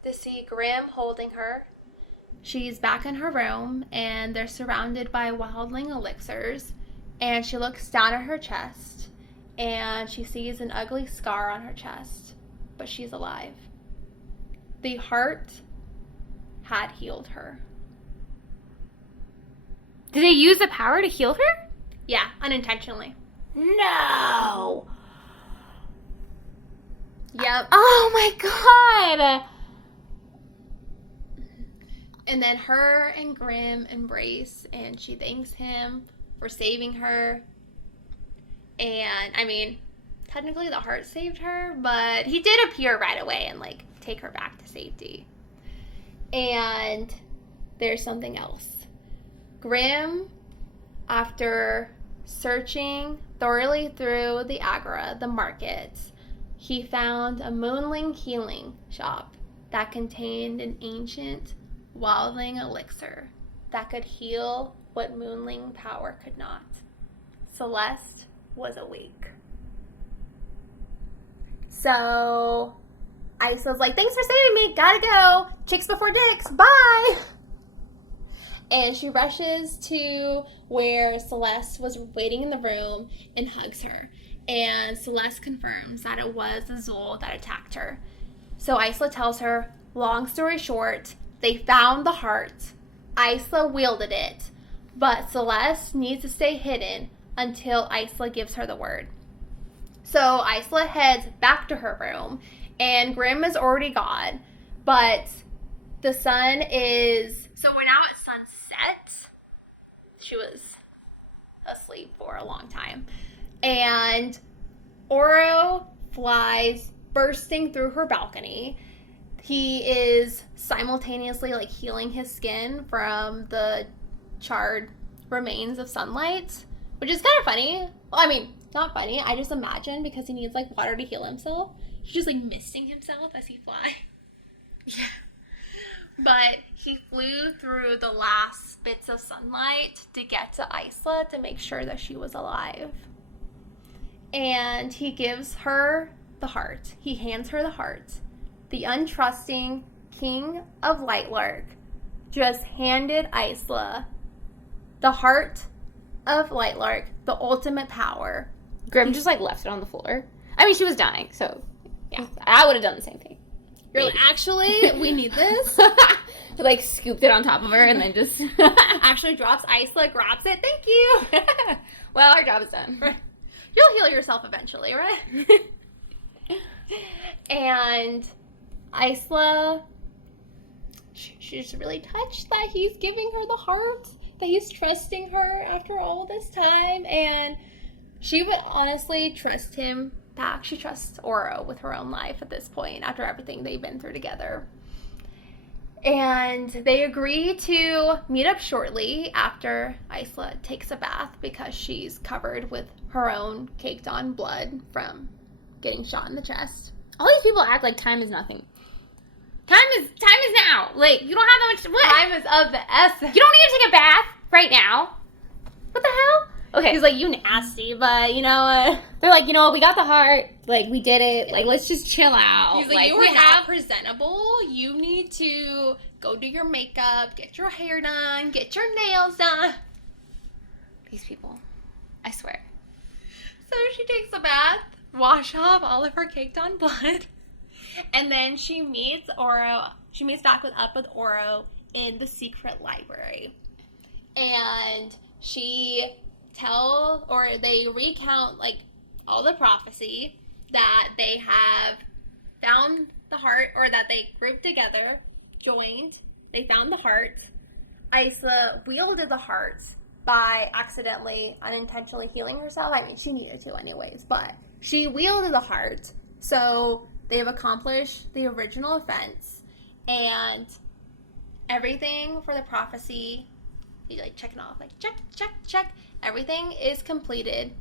to see Grimm holding her. She's back in her room, and they're surrounded by wildling elixirs. And she looks down at her chest, and she sees an ugly scar on her chest. But she's alive. The heart had healed her. Did they use the power to heal her? Yeah, unintentionally. No. Yep. Oh my god. And then her and Grimm embrace, and she thanks him for saving her. And, I mean, technically the heart saved her, but he did appear right away and, like, take her back to safety. And there's something else. Grimm, after searching thoroughly through the agora, the market, he found a moonling healing shop that contained an ancient wildling elixir that could heal what moonling power could not. Celeste was awake. So Isla's like, thanks for saving me, gotta go, chicks before dicks, bye. And she rushes to where Celeste was waiting in the room and hugs her. And Celeste confirms that it was Azul that attacked her. So Isla tells her, long story short, they found the heart. Isla wielded it. But Celeste needs to stay hidden until Isla gives her the word. So Isla heads back to her room, and Grimm is already gone. But the sun is... So we're now at sunset. She was asleep for a long time. And Oro flies bursting through her balcony. He is simultaneously like healing his skin from the charred remains of sunlight, which is kind of funny. Well, I mean, not funny. I just imagine because he needs like water to heal himself. He's just like misting himself as he flies. Yeah. But he flew through the last bits of sunlight to get to Isla to make sure that she was alive. And he gives her the heart. He hands her the heart. The untrusting king of Lightlark just handed Isla the heart of Lightlark, the ultimate power. Grimm just like left it on the floor. I mean, she was dying, so yeah, I would have done the same thing. You're like, actually, we need this. Like scooped it on top of her and then just actually drops Isla, grabs it. Thank you. Well, our job is done. You'll heal yourself eventually, right? And Isla, she's really touched that he's giving her the heart, that he's trusting her after all this time, and she would honestly trust him back. She trusts Oro with her own life at this point after everything they've been through together. And they agree to meet up shortly after Isla takes a bath because she's covered with her own caked on blood from getting shot in the chest. All these people act like time is nothing. Time is now. Like, you don't have that much. What? Time is of the essence. You don't need to take a bath right now. What the hell? Okay. He's like, you nasty, but you know what? They're like, you know what? We got the heart. Like, we did it. Like, let's just chill out. He's like, you are not presentable. You need to go do your makeup, get your hair done, get your nails done. These people. I swear. So she takes a bath, wash off all of her caked on blood, and then she meets Oro. She meets back up with Oro in the secret library. And they recount like all the prophecy that they have found the heart, or that they grouped together, joined, they found the heart. Isla wielded the heart by accidentally, unintentionally healing herself. I mean, she needed to anyways, but she wielded the heart. So they've accomplished the original offense, and everything for the prophecy, you like checking off, like check, check, check. Everything is completed.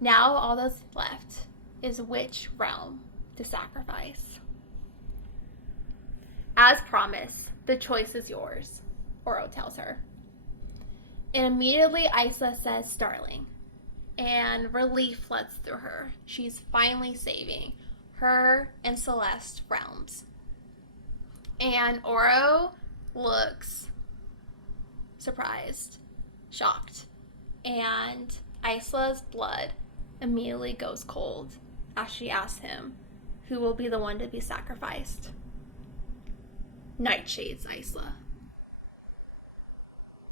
Now all that's left is which realm to sacrifice. As promised, the choice is yours, Oro tells her. And immediately Isla says Starling, and relief floods through her. She's finally saving her and Celeste's realms. And Oro looks surprised, shocked, and Isla's blood immediately goes cold as she asks him who will be the one to be sacrificed. Nightshade's Isla.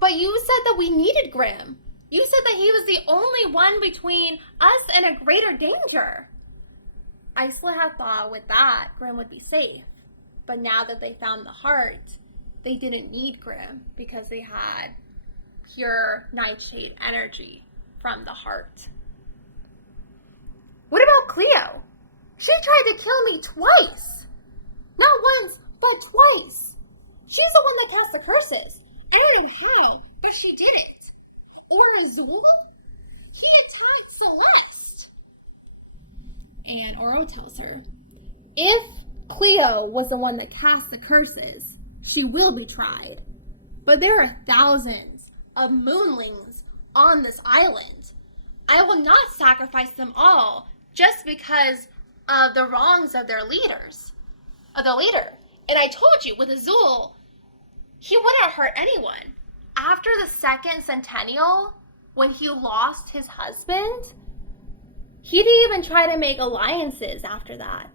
But you said that we needed Grimm. You said that he was the only one between us and a greater danger. Isla had thought with that Grimm would be safe. But now that they found the heart, they didn't need Grimm because they had pure Nightshade energy from the heart. What about Cleo? She tried to kill me twice. Not once, but twice. She's the one that cast the curses. I don't know how, but she did it. Or Azul? He attacked Celeste. And Oro tells her, if Cleo was the one that cast the curses, she will be tried. But there are thousands of moonlings on this island. I will not sacrifice them all just because of the wrongs of their leaders. Of the leader. And I told you, with Azul, he wouldn't hurt anyone. After the second Centennial, when he lost his husband, he didn't even try to make alliances after that.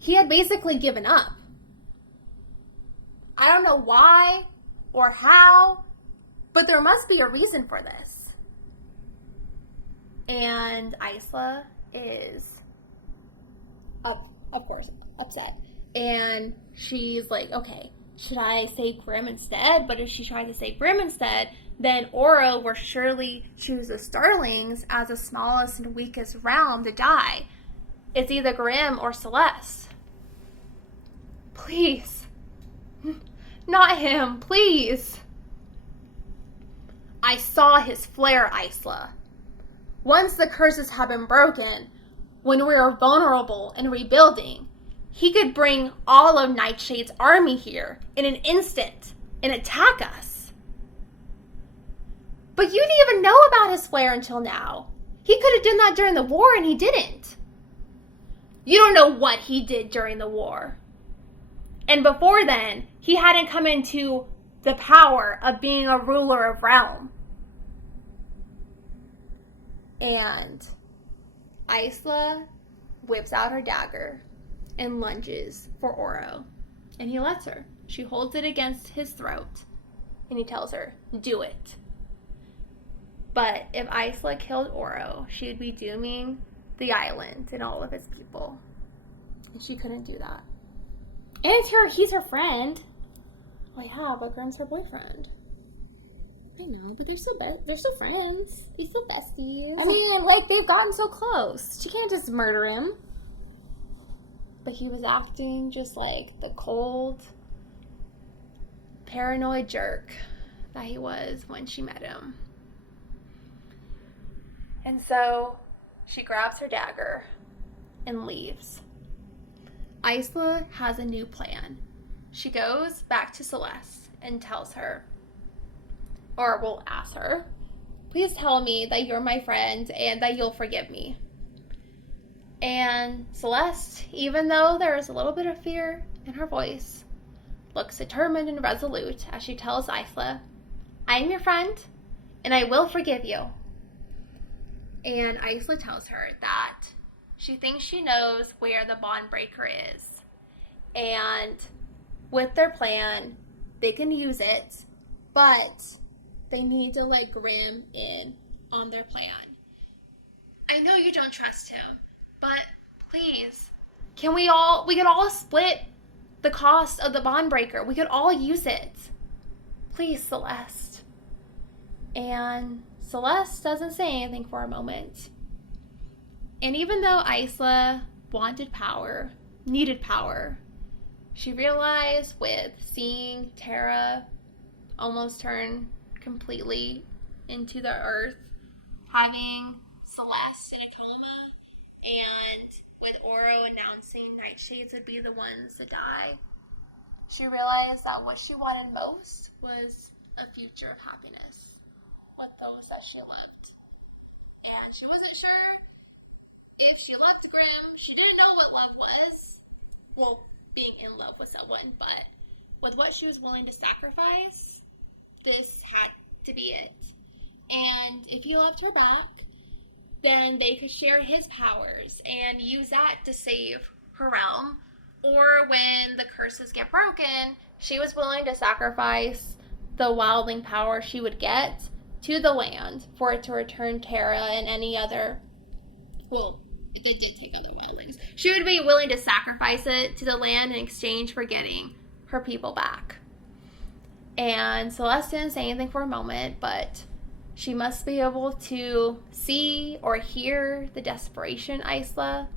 He had basically given up. I don't know why or how, but there must be a reason for this. And Isla is, of course, upset. And she's like, okay, should I say Grimm instead? But if she tries to say Grimm instead, then Oro will surely choose the Starlings as the smallest and weakest realm to die. It's either Grimm or Celeste. Please. Not him, please. I saw his flare, Isla. Once the curses have been broken, when we are vulnerable and rebuilding, he could bring all of Nightshade's army here in an instant and attack us. But you didn't even know about his flare until now. He could have done that during the war and he didn't. You don't know what he did during the war. And before then, he hadn't come into the power of being a ruler of realm. And Isla whips out her dagger and lunges for Oro. And he lets her. She holds it against his throat. And he tells her, do it. But if Isla killed Oro, she would be dooming the island and all of its people. And she couldn't do that. And he's her friend. Well, yeah, but Grimm's her boyfriend. I know, but they're still friends. They're still besties. I mean, like, they've gotten so close. She can't just murder him. But he was acting just like the cold, paranoid jerk that he was when she met him. And so she grabs her dagger and leaves. Isla has a new plan. She goes back to Celeste and tells her, or will ask her, please tell me that you're my friend and that you'll forgive me. And Celeste, even though there is a little bit of fear in her voice, looks determined and resolute as she tells Isla, I am your friend and I will forgive you. And Isla tells her that she thinks she knows where the bond breaker is. And with their plan, they can use it But they need to let Grimm in on their plan. I know you don't trust him, but please. Can we could all split the cost of the bond breaker. We could all use it. Please, Celeste. And Celeste doesn't say anything for a moment. And even though Isla needed power, she realized with seeing Tara almost turn completely into the earth, having Celeste in a coma, and with Oro announcing Nightshades would be the ones to die, she realized that what she wanted most was a future of happiness with those that she loved. And she wasn't sure if she loved Grimm. She didn't know what love was. Well, being in love with someone, but with what she was willing to sacrifice, this had to be it. And if he loved her back, then they could share his powers and use that to save her realm. Or when the curses get broken, she was willing to sacrifice the wildling power she would get to the land for it to return Tara and any other, well, if they did take other wildlings, she would be willing to sacrifice it to the land in exchange for getting her people back. And Celeste didn't say anything for a moment, but she must be able to see or hear the desperation Isla,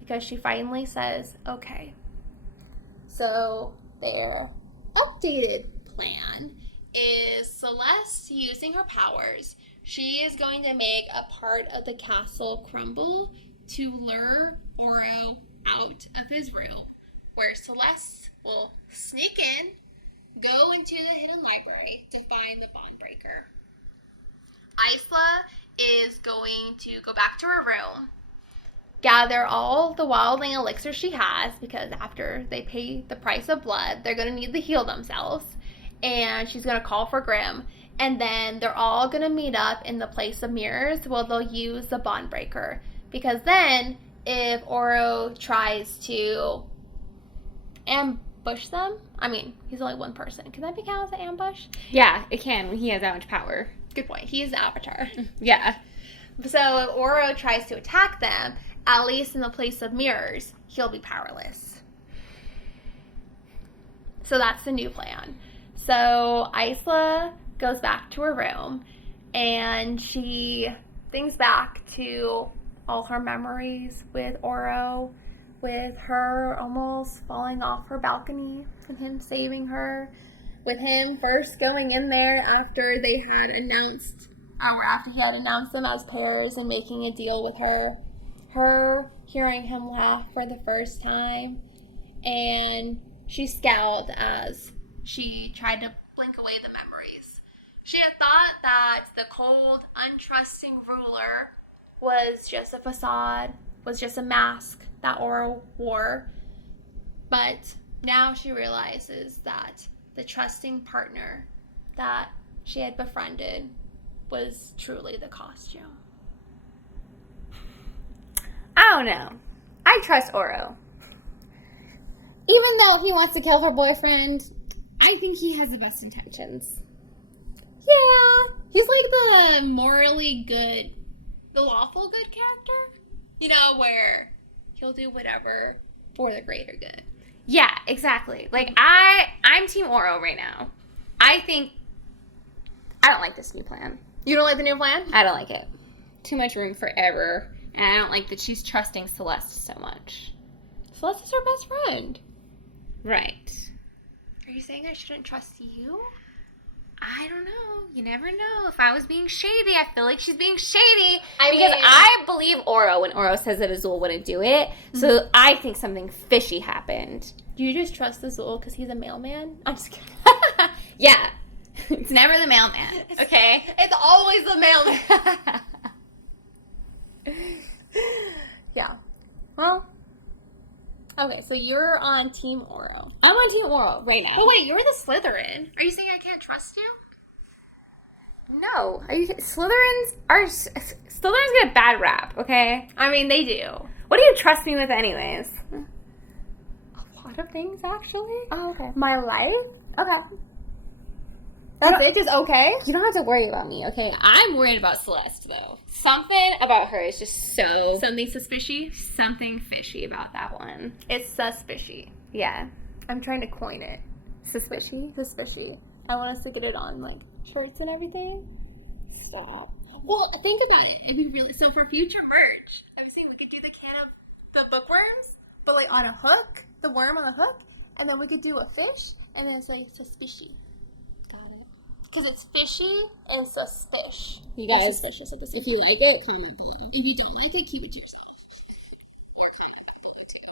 because she finally says, okay. So their updated plan is Celeste using her powers. She is going to make a part of the castle crumble to lure Oro out of his room, where Celeste will sneak in, go into the hidden library to find the bond breaker. Isla is going to go back to her room, gather all the wildling elixirs she has, because after they pay the price of blood, they're going to need to heal themselves. And she's going to call for Grimm. And then they're all going to meet up in the place of mirrors where they'll use the bond breaker. Because then, if Oro tries to ambush them, I mean, he's only one person. Can that be counted as an ambush? Yeah, it can when he has that much power. Good point. He's the Avatar. Yeah. So if Oro tries to attack them, at least in the place of mirrors, he'll be powerless. So that's the new plan. So Isla goes back to her room, and she thinks back to all her memories with Oro, with her almost falling off her balcony and him saving her, with him first going in there after he had announced them as pairs and making a deal with her hearing him laugh for the first time, and she scowled as she tried to blink away the memories. She had thought that the cold, untrusting ruler was just a facade, was just a mask that Oro wore, but now she realizes that the trusting partner that she had befriended was truly the costume. I don't know. I trust Oro. Even though he wants to kill her boyfriend, I think he has the best intentions. Yeah, he's like the morally good, the lawful good character. You know, where he'll do whatever for the greater good. Yeah, exactly. Like, I'm Team Oro right now. I don't like this new plan. You don't like the new plan? I don't like it. Too much room for error. And I don't like that she's trusting Celeste so much. Celeste is her best friend. Right. Are you saying I shouldn't trust you? I don't know. You never know. If I was being shady, I feel like she's being shady. I because mean, I believe Oro when Oro says that Azul wouldn't do it. So I think something fishy happened. Do you just trust Azul because he's a mailman? I'm just kidding. Yeah. It's never the mailman. Okay? It's always the mailman. Yeah. Well. Okay, so you're on Team Oro. I'm on Team Oro right now. Oh wait, you're the Slytherin. Are you saying I can't trust you? No. Slytherins get a bad rap, okay? I mean, they do. What do you trust me with anyways? A lot of things, actually. Oh, okay. My life? Okay. That's it? Just okay? You don't have to worry about me, okay? I'm worried about Celeste, though. Something about her is just so... Something suspicious? Something fishy about that one. It's suspicious. Yeah. I'm trying to coin it. Suspicious? Suspicious. I want us to get it on, like, shirts and everything. Stop. Well, think about it. If you really... So for future merch, I was saying we could do the can of the bookworms, but, like, on a hook. The worm on the hook. And then we could do a fish, and then it's, like, suspicious. Got it. Because it's fishy and suspicious. You guys, suspicious at the same if you like it, comment below. If you don't like it, keep it to yourself. Or kind of people it too.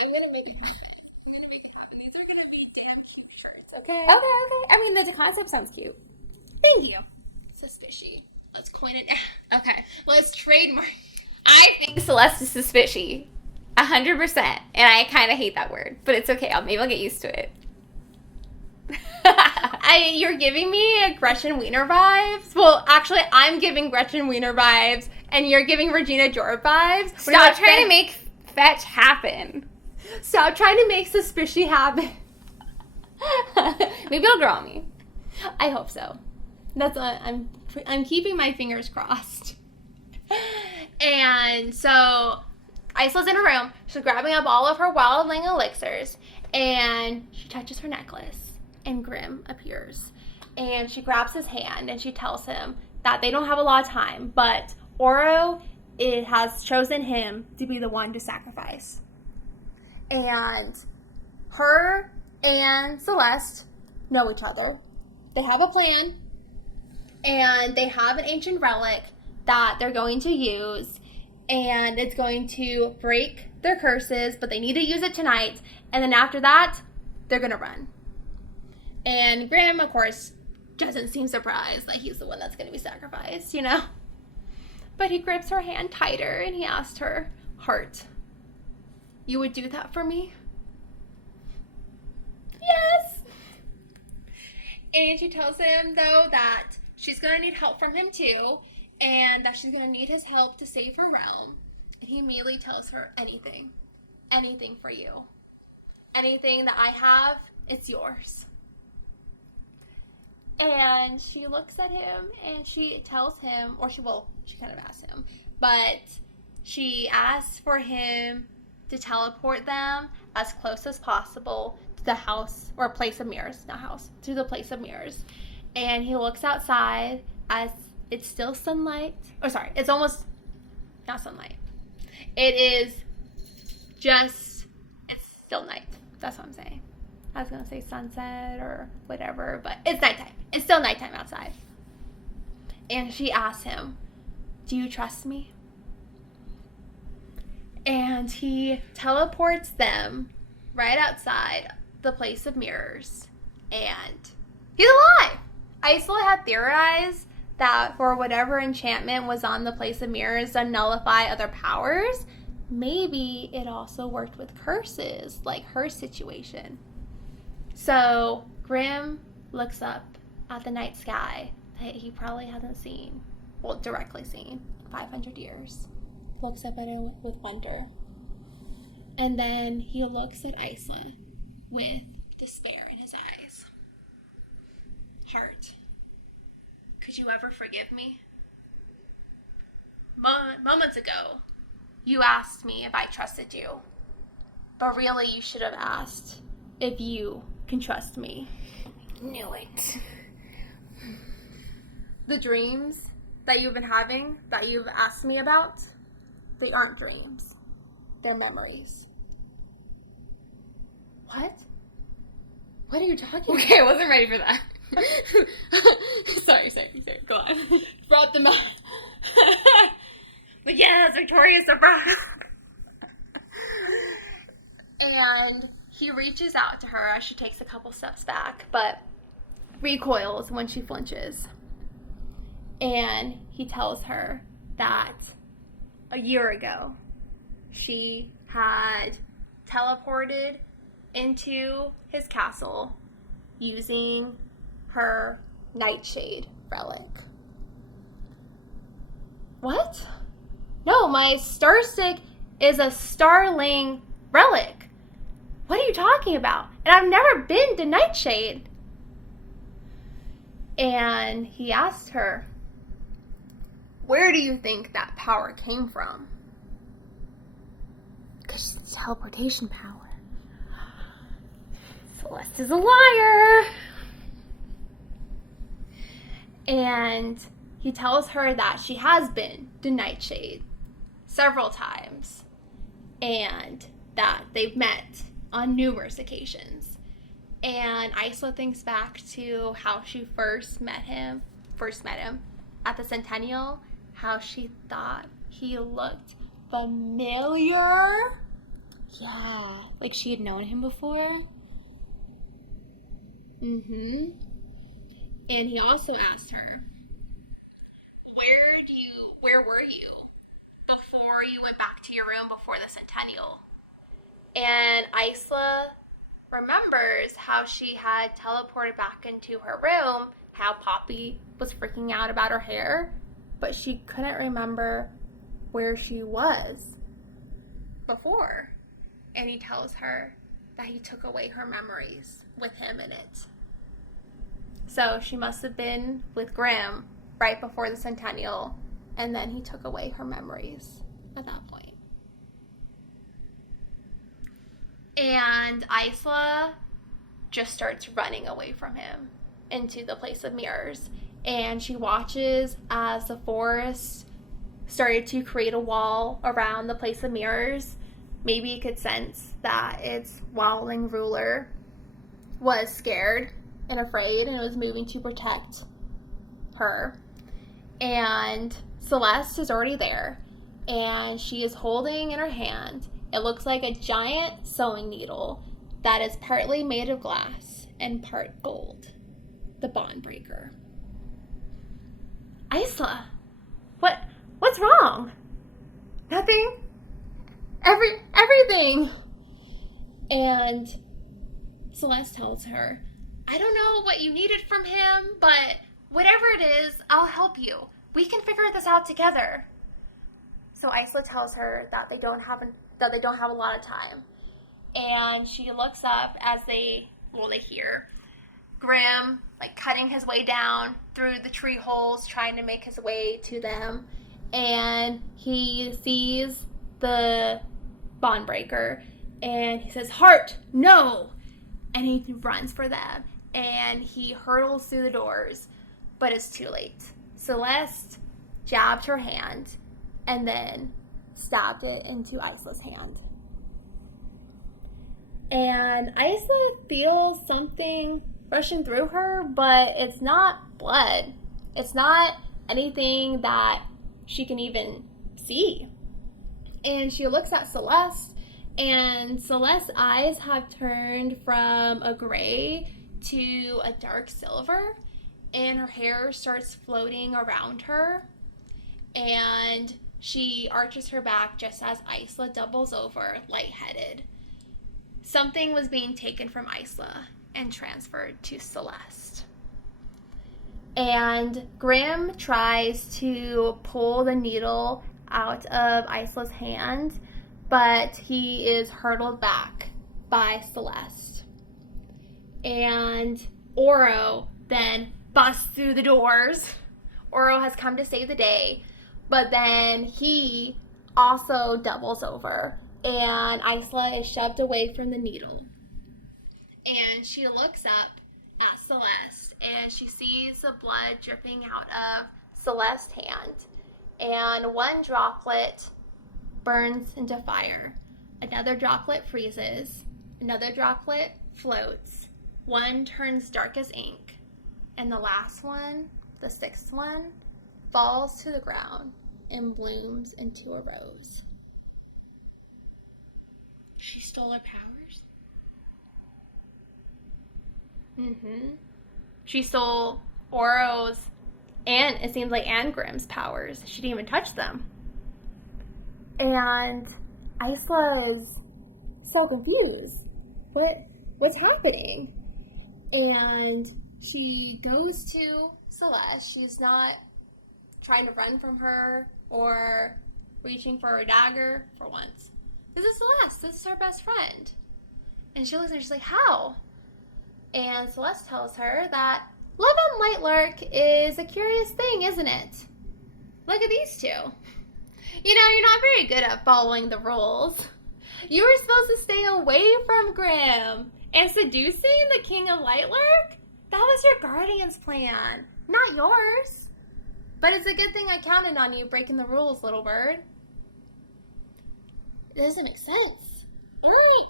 I'm gonna make it happen. These are gonna be damn cute shirts, okay? Okay. I mean, the concept sounds cute. Thank you. Suspicious. Let's coin it. Okay. Let's trademark. I think Celeste is suspicious. 100%. And I kind of hate that word. But it's okay. Maybe I'll get used to it. You're giving me Gretchen Wiener vibes. Well, actually, I'm giving Gretchen Wiener vibes, and you're giving Regina George vibes. Stop trying to make fetch happen. Stop trying to make suspicious happen. Maybe it'll grow on me. I hope so. That's what I'm keeping my fingers crossed. And so Isla's in her room. She's grabbing up all of her wildling elixirs, and she touches her necklace. And Grimm appears, and she grabs his hand, and she tells him that they don't have a lot of time, but Oro has chosen him to be the one to sacrifice. And her and Celeste know each other. They have a plan, and they have an ancient relic that they're going to use, and it's going to break their curses, but they need to use it tonight, and then after that, they're going to run. And Grimm, of course, doesn't seem surprised that he's the one that's going to be sacrificed, you know? But he grips her hand tighter and he asks her, "Heart, you would do that for me?" Yes! And she tells him, though, that she's going to need help from him, too, and that she's going to need his help to save her realm. And he immediately tells her, anything. Anything for you. Anything that I have, it's yours. And she looks at him and she tells him, she kind of asks him, but she asks for him to teleport them as close as possible to the house, or place of mirrors, not house, to the place of mirrors. And he looks outside as it's still sunlight. It's almost not sunlight. It's still night. That's what I'm saying. I was going to say sunset or whatever, but it's nighttime. It's still nighttime outside. And she asks him, "Do you trust me?" And he teleports them right outside the place of mirrors. And he's alive! Isla had theorized that for whatever enchantment was on the place of mirrors to nullify other powers, maybe it also worked with curses, like her situation. So Grimm looks up at the night sky that he probably hasn't seen, directly seen, 500 years. Looks up at it with wonder. And then he looks at Isla with despair in his eyes. "Heart, could you ever forgive me? Moments ago, you asked me if I trusted you. But really, you should have asked if you can trust me." Knew it. The dreams that you've been having, that you've asked me about, they aren't dreams. They're memories. What? What are you talking about? Okay, I wasn't ready for that. Sorry. Go on. Brought them up. But yes, Victoria's surprise. And he reaches out to her as she takes a couple steps back, but recoils when she flinches. And he tells her that a year ago, she had teleported into his castle using her nightshade relic. What? No, my star stick is a starling relic. What are you talking about? And I've never been to Nightshade. And he asked her, where do you think that power came from? Because it's teleportation power. Celeste is a liar. And he tells her that she has been to Nightshade several times and that they've met on numerous occasions. And Isla thinks back to how she first met him at the Centennial, how she thought he looked familiar. Yeah, like she had known him before. Mm-hmm. And he also asked her, where were you before you went back to your room before the Centennial? And Isla remembers how she had teleported back into her room, how Poppy was freaking out about her hair, but she couldn't remember where she was before. And he tells her that he took away her memories with him in it. So she must have been with Graham right before the Centennial, and then he took away her memories at that point. And Isla just starts running away from him into the place of mirrors. And she watches as the forest started to create a wall around the place of mirrors. Maybe it could sense that its wildling ruler was scared and afraid and was moving to protect her. And Celeste is already there, and she is holding in her hand, it looks like a giant sewing needle that is partly made of glass and part gold. The bond breaker. Isla, what's wrong? Nothing? Everything. And Celeste tells her, I don't know what you needed from him, but whatever it is, I'll help you. We can figure this out together. So Isla tells her that they don't have a lot of time. And she looks up as they hear Graham cutting his way down through the tree holes, trying to make his way to them. And he sees the bond breaker and he says, Heart, no! And he runs for them and he hurtles through the doors, but it's too late. Celeste jabbed her hand and then stabbed it into Isla's hand. And Isla feels something rushing through her, but it's not blood. It's not anything that she can even see. And she looks at Celeste, and Celeste's eyes have turned from a gray to a dark silver, and her hair starts floating around her, and she arches her back just as Isla doubles over, lightheaded. Something was being taken from Isla and transferred to Celeste. And Graham tries to pull the needle out of Isla's hand, but he is hurtled back by Celeste. And Oro then busts through the doors. Oro has come to save the day, but then he also doubles over, and Isla is shoved away from the needle. And she looks up at Celeste, and she sees the blood dripping out of Celeste's hand. And one droplet burns into fire. Another droplet freezes. Another droplet floats. One turns dark as ink. And the last one, the sixth one, falls to the ground and blooms into a rose. She stole her powers? Mm-hmm. She stole Oro's and it seems like Anne Grimm's powers. She didn't even touch them. And Isla is so confused. What's happening? And she goes to Celeste. She's not trying to run from her or reaching for her dagger for once. This is Celeste. This is her best friend. And she looks at her, she's like, how? And Celeste tells her that Love on Lightlark is a curious thing, isn't it? Look at these two. You know, you're not very good at following the rules. You were supposed to stay away from Grimm. And seducing the King of Lightlark? That was your guardian's plan, not yours. But it's a good thing I counted on you breaking the rules, little bird. It doesn't make sense. Right.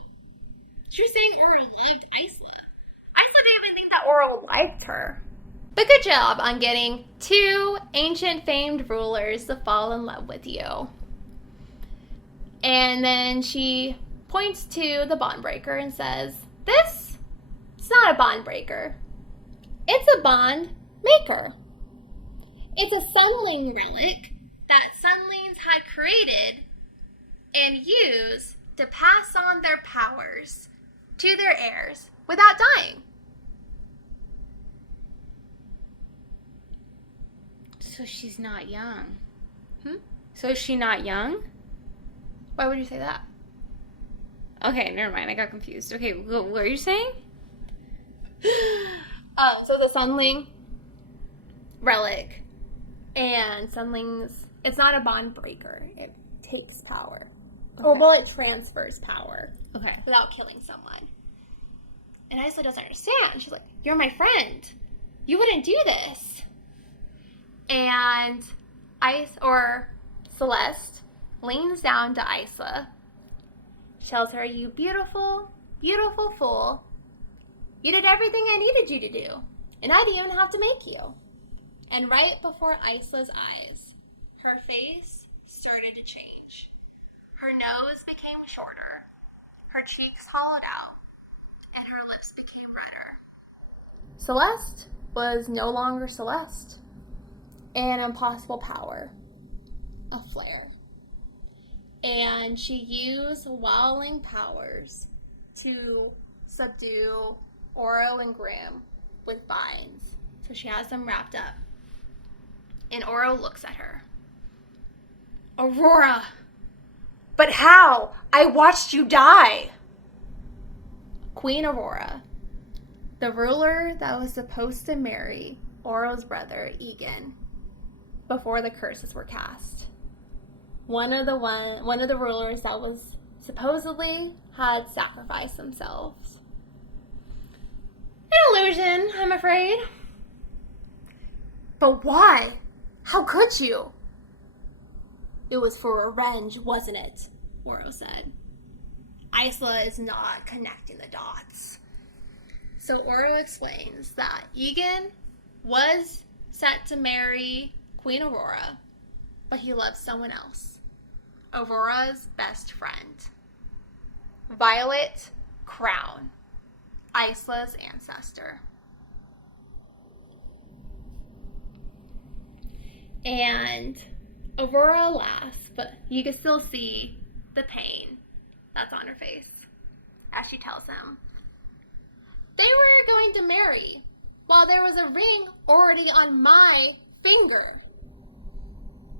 She was saying Aura loved Isla. Isla didn't even think that Aura liked her. But good job on getting 2 ancient famed rulers to fall in love with you. And then she points to the bond breaker and says, it's not a bond breaker. It's a bond maker. It's a sunling relic that sunlings had created and used to pass on their powers to their heirs without dying. So she's not young. Hmm? So is she not young? Why would you say that? Okay, never mind. I got confused. Okay, what were you saying? So the sunling relic and sunlings, it's not a bond breaker. It takes power. Okay. Well, it transfers power Okay. without killing someone. And Isla doesn't understand. She's like, you're my friend. You wouldn't do this. And Celeste leans down to Isla, tells her, you beautiful, beautiful fool. You did everything I needed you to do, and I didn't even have to make you. And right before Isla's eyes, her face started to change. Her nose became shorter, her cheeks hollowed out, and her lips became redder. Celeste was no longer Celeste. An impossible power, a flare. And she used wildling powers to subdue Oro and Grimm with vines. So she has them wrapped up. And Oro looks at her. Aurora! But how? I watched you die! Queen Aurora, the ruler that was supposed to marry Oro's brother, Egan, before the curses were cast. One of the rulers that was supposedly had sacrificed themselves. An illusion, I'm afraid. But why? How could you? It was for revenge, wasn't it? Oro said. Isla is not connecting the dots. So Oro explains that Egan was set to marry Queen Aurora, but he loves someone else. Aurora's best friend. Violet Crown, Isla's ancestor. And Aurora laughs, but you can still see the pain that's on her face as she tells him. They were going to marry while there was a ring already on my finger.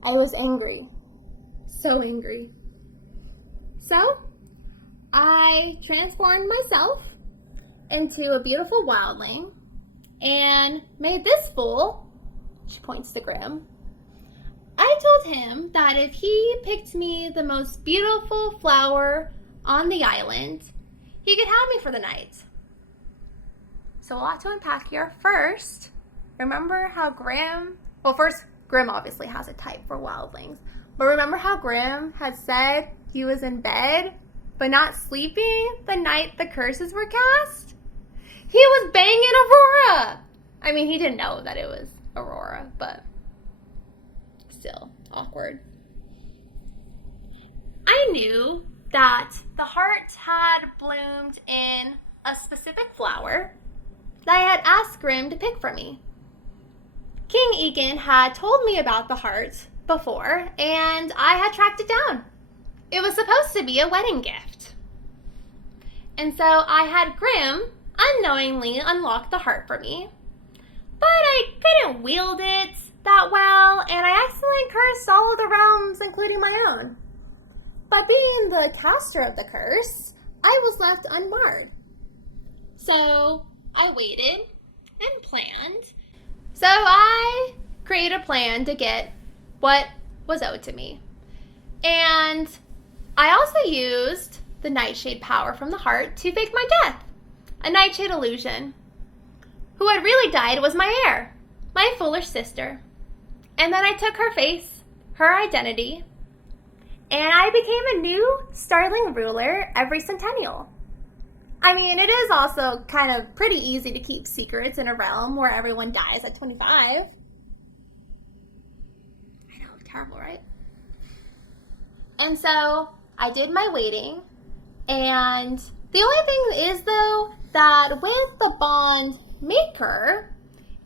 I was angry. So angry. So, I transformed myself into a beautiful wildling and made this fool, she points to Grimm. I told him that if he picked me the most beautiful flower on the island, he could have me for the night. So a lot to unpack here. First, remember how Grimm obviously has a type for wildlings. But remember how Grimm had said he was in bed, but not sleeping the night the curses were cast? He was banging Aurora! I mean, he didn't know that it was Aurora, but still awkward. I knew that the heart had bloomed in a specific flower that I had asked Grimm to pick for me. King Egan had told me about the heart before, and I had tracked it down. It was supposed to be a wedding gift. And so I had Grimm unknowingly unlock the heart for me, but I couldn't wield it that well, and I accidentally cursed all of the realms, including my own. But being the caster of the curse, I was left unmarred. So I waited and planned. So I created a plan to get what was owed to me. And I also used the nightshade power from the heart to fake my death. A nightshade illusion. Who had really died was my heir, my foolish sister. And then I took her face, her identity, and I became a new starling ruler every Centennial. I mean, it is also kind of pretty easy to keep secrets in a realm where everyone dies at 25. I know, terrible, right? And so I did my waiting, and the only thing is, though, that with the bond maker,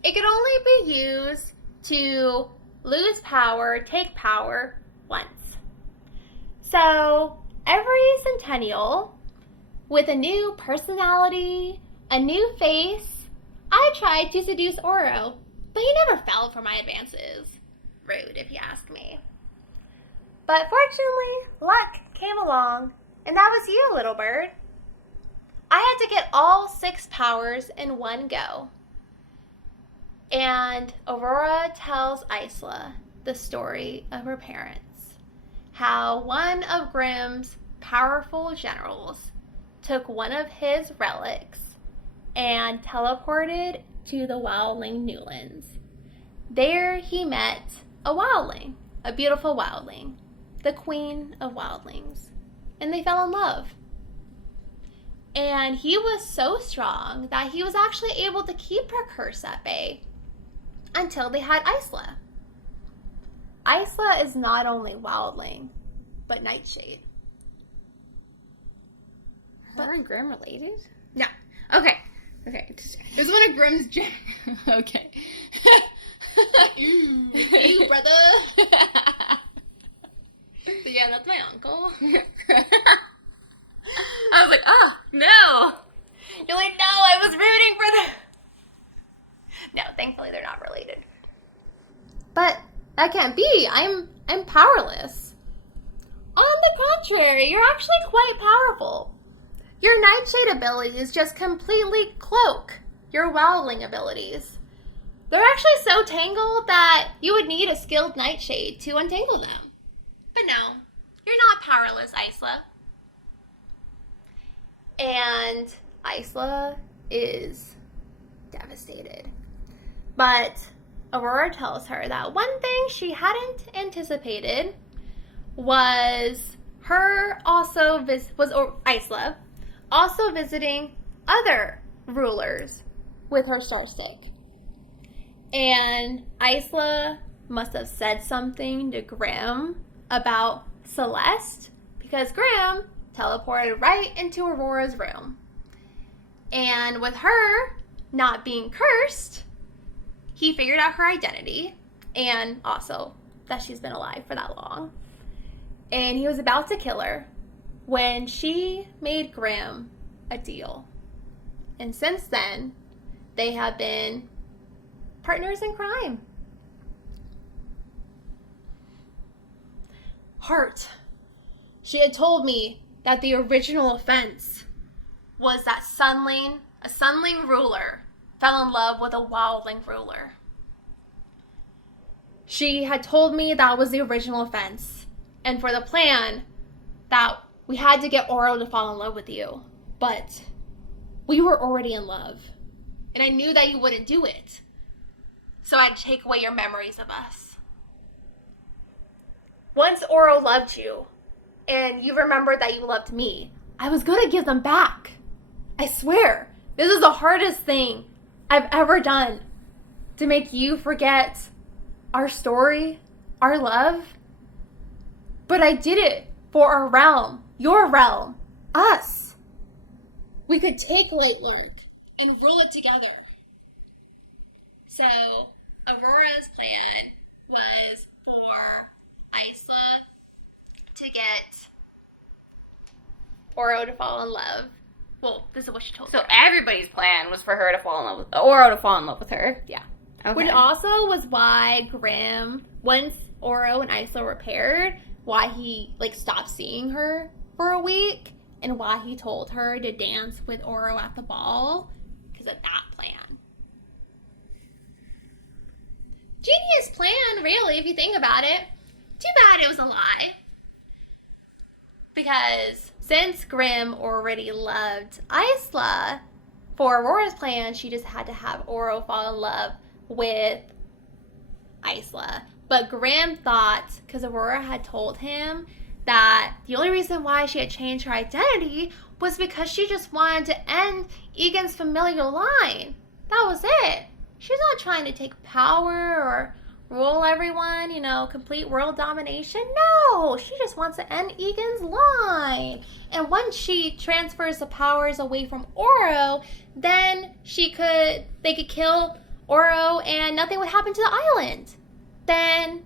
it could only be used to lose power, take power once. So every Centennial, with a new personality, a new face, I tried to seduce Oro, but he never fell for my advances. Rude, if you ask me. But fortunately, luck came along, and that was you, little bird. I had to get all 6 powers in one go. And Aurora tells Isla the story of her parents. How one of Grimm's powerful generals took one of his relics and teleported to the wildling Newlands. There he met a wildling, a beautiful wildling, the queen of wildlings, and they fell in love. And he was so strong that he was actually able to keep her curse at bay until they had Isla. Isla is not only wildling, but nightshade. Her and Grimm related? No. Okay. It was one of Grimm's Okay. you brother. So yeah, that's my uncle. I was like, oh, no. You're like, no, I was rooting for them. No, thankfully they're not related. But that can't be. I'm powerless. On the contrary, you're actually quite powerful. Your nightshade abilities just completely cloak your wildling abilities. They're actually so tangled that you would need a skilled nightshade to untangle them. But no, you're not powerless, Isla. And Isla is devastated. But Aurora tells her that one thing she hadn't anticipated was Isla also visiting other rulers with her star stick. And Isla must have said something to Grimm about Celeste, because Grimm teleported right into Aurora's room. And with her not being cursed, he figured out her identity, and also that she's been alive for that long. And he was about to kill her when she made Grimm a deal. And since then, they have been partners in crime. Heart. She had told me that the original offense was that a sunling ruler fell in love with a wildling ruler. She had told me that was the original offense, and for the plan, that we had to get Oro to fall in love with you. But we were already in love, and I knew that you wouldn't do it. So I had to take away your memories of us. Once Oro loved you, and you remembered that you loved me, I was going to give them back. I swear, this is the hardest thing I've ever done, to make you forget our story, our love. But I did it for our realm, your realm, us. We could take Lightlark and rule it together. So, Aurora's plan was for Isla to get Oro to fall in love. Well, this is what she told me. So everybody's plan was for her to fall in love with Oro to fall in love with her. Yeah. Okay. Which also was why Grimm, once Oro and Isla were paired, why he stopped seeing her for a week, and why he told her to dance with Oro at the ball, because of that plan. Genius plan, really, if you think about it. Too bad it was a lie. Because since Grimm already loved Isla, for Aurora's plan, she just had to have Oro fall in love with Isla. But Grimm thought, because Aurora had told him that the only reason why she had changed her identity was because she just wanted to end Egan's familial line. That was it. She's not trying to take power or rule everyone, complete world domination. No, she just wants to end Egan's line. And once she transfers the powers away from Oro, then they could kill Oro and nothing would happen to the island. Then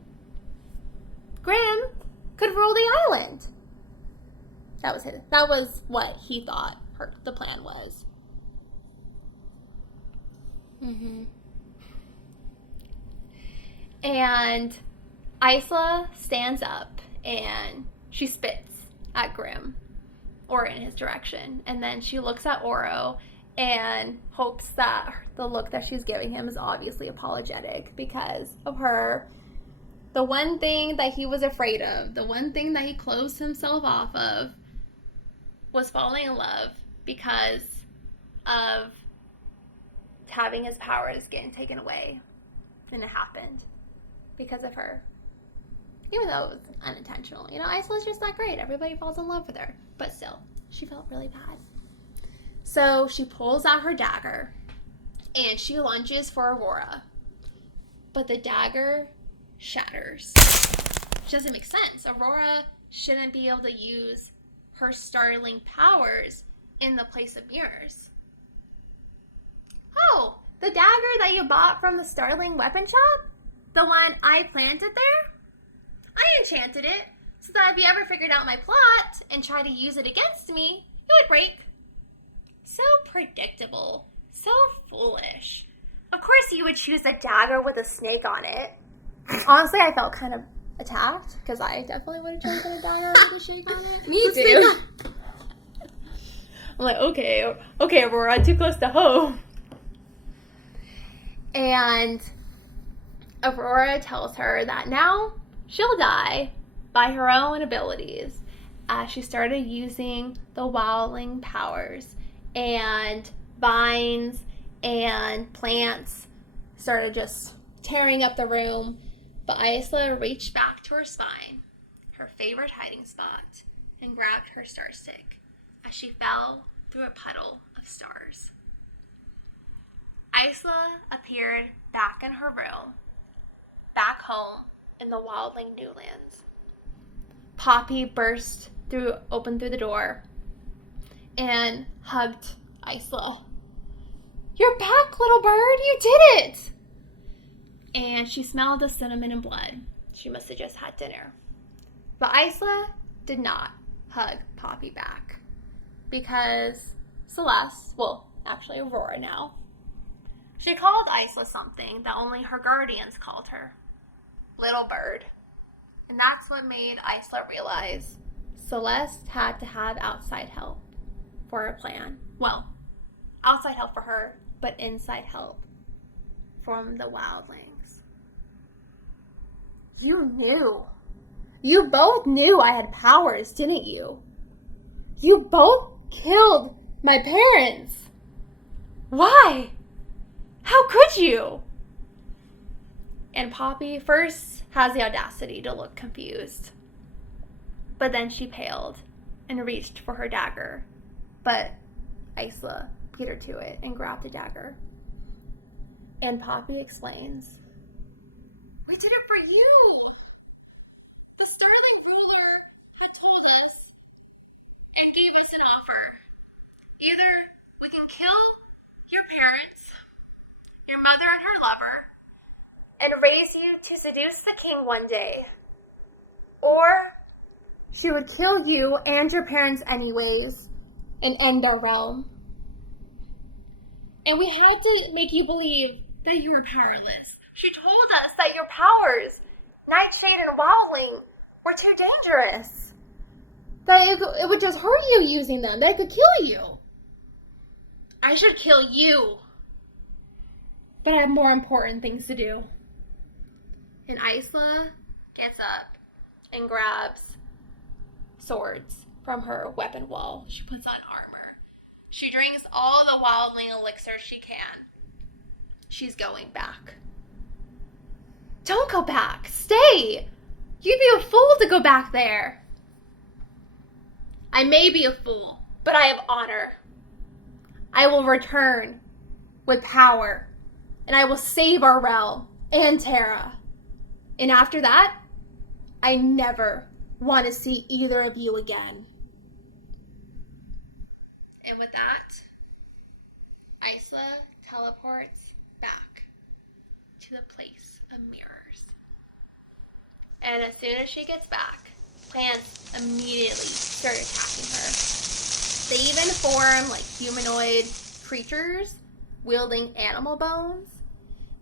Grimm could rule the island. That was what he thought the plan was. And Isla stands up and she spits at Grimm, or in his direction. And then she looks at Oro and hopes that the look that she's giving him is obviously apologetic because of her. The one thing that he was afraid of, the one thing that he closed himself off of, was falling in love because of having his powers getting taken away. And it happened because of her. Even though it was unintentional. Isla's just not great. Everybody falls in love with her. But still, she felt really bad. So she pulls out her dagger and she lunges for Aurora. But the dagger shatters. Which doesn't make sense. Aurora shouldn't be able to use her startling powers in the place of mirrors. Oh, the dagger that you bought from the Starling weapon shop? The one I planted there? I enchanted it so that if you ever figured out my plot and tried to use it against me, it would break. So predictable. So foolish. Of course you would choose a dagger with a snake on it. Honestly, I felt kind of attacked because I definitely would have chosen a dagger with a snake on it. Me too. I'm like, okay, Aurora, too close to home. And Aurora tells her that now she'll die by her own abilities as she started using the wildling powers, and vines and plants started just tearing up the room. But Isla reached back to her spine, her favorite hiding spot, and grabbed her star stick as she fell through a puddle of stars. Isla appeared back in her room, back home in the wildling Newlands. Poppy opened through the door and hugged Isla. "You're back, little bird, you did it!" And she smelled the cinnamon and blood. She must have just had dinner. But Isla did not hug Poppy back because Celeste, actually Aurora now, she called Isla something that only her guardians called her. Little bird. And that's what made Isla realize Celeste had to have outside help for her plan. Well, outside help for her, but inside help from the wildlings. You knew. You both knew I had powers, didn't you? You both killed my parents. Why? How could you? And Poppy first has the audacity to look confused. But then she paled and reached for her dagger. But Isla beat her to it and grabbed the dagger. And Poppy explains, "We did it for you. The Starling ruler had told us and gave us an offer. Either we can kill your parents, your mother and her lover, and raise you to seduce the king one day. Or she would kill you and your parents anyways and end our realm. And we had to make you believe that you were powerless. She told us that your powers, Nightshade and Wildling, were too dangerous. That it would just hurt you using them. That it could kill you. I should kill you. But I have more important things to do. And Isla gets up and grabs swords from her weapon wall. She puts on armor. She drinks all the wildling elixir she can. She's going back. Don't go back. Stay. You'd be a fool to go back there. I may be a fool, but I have honor. I will return with power, and I will save our realm and Terra. And after that, I never want to see either of you again. And with that, Isla teleports back to the place of mirrors. And as soon as she gets back, plants immediately start attacking her. They even form like humanoid creatures wielding animal bones.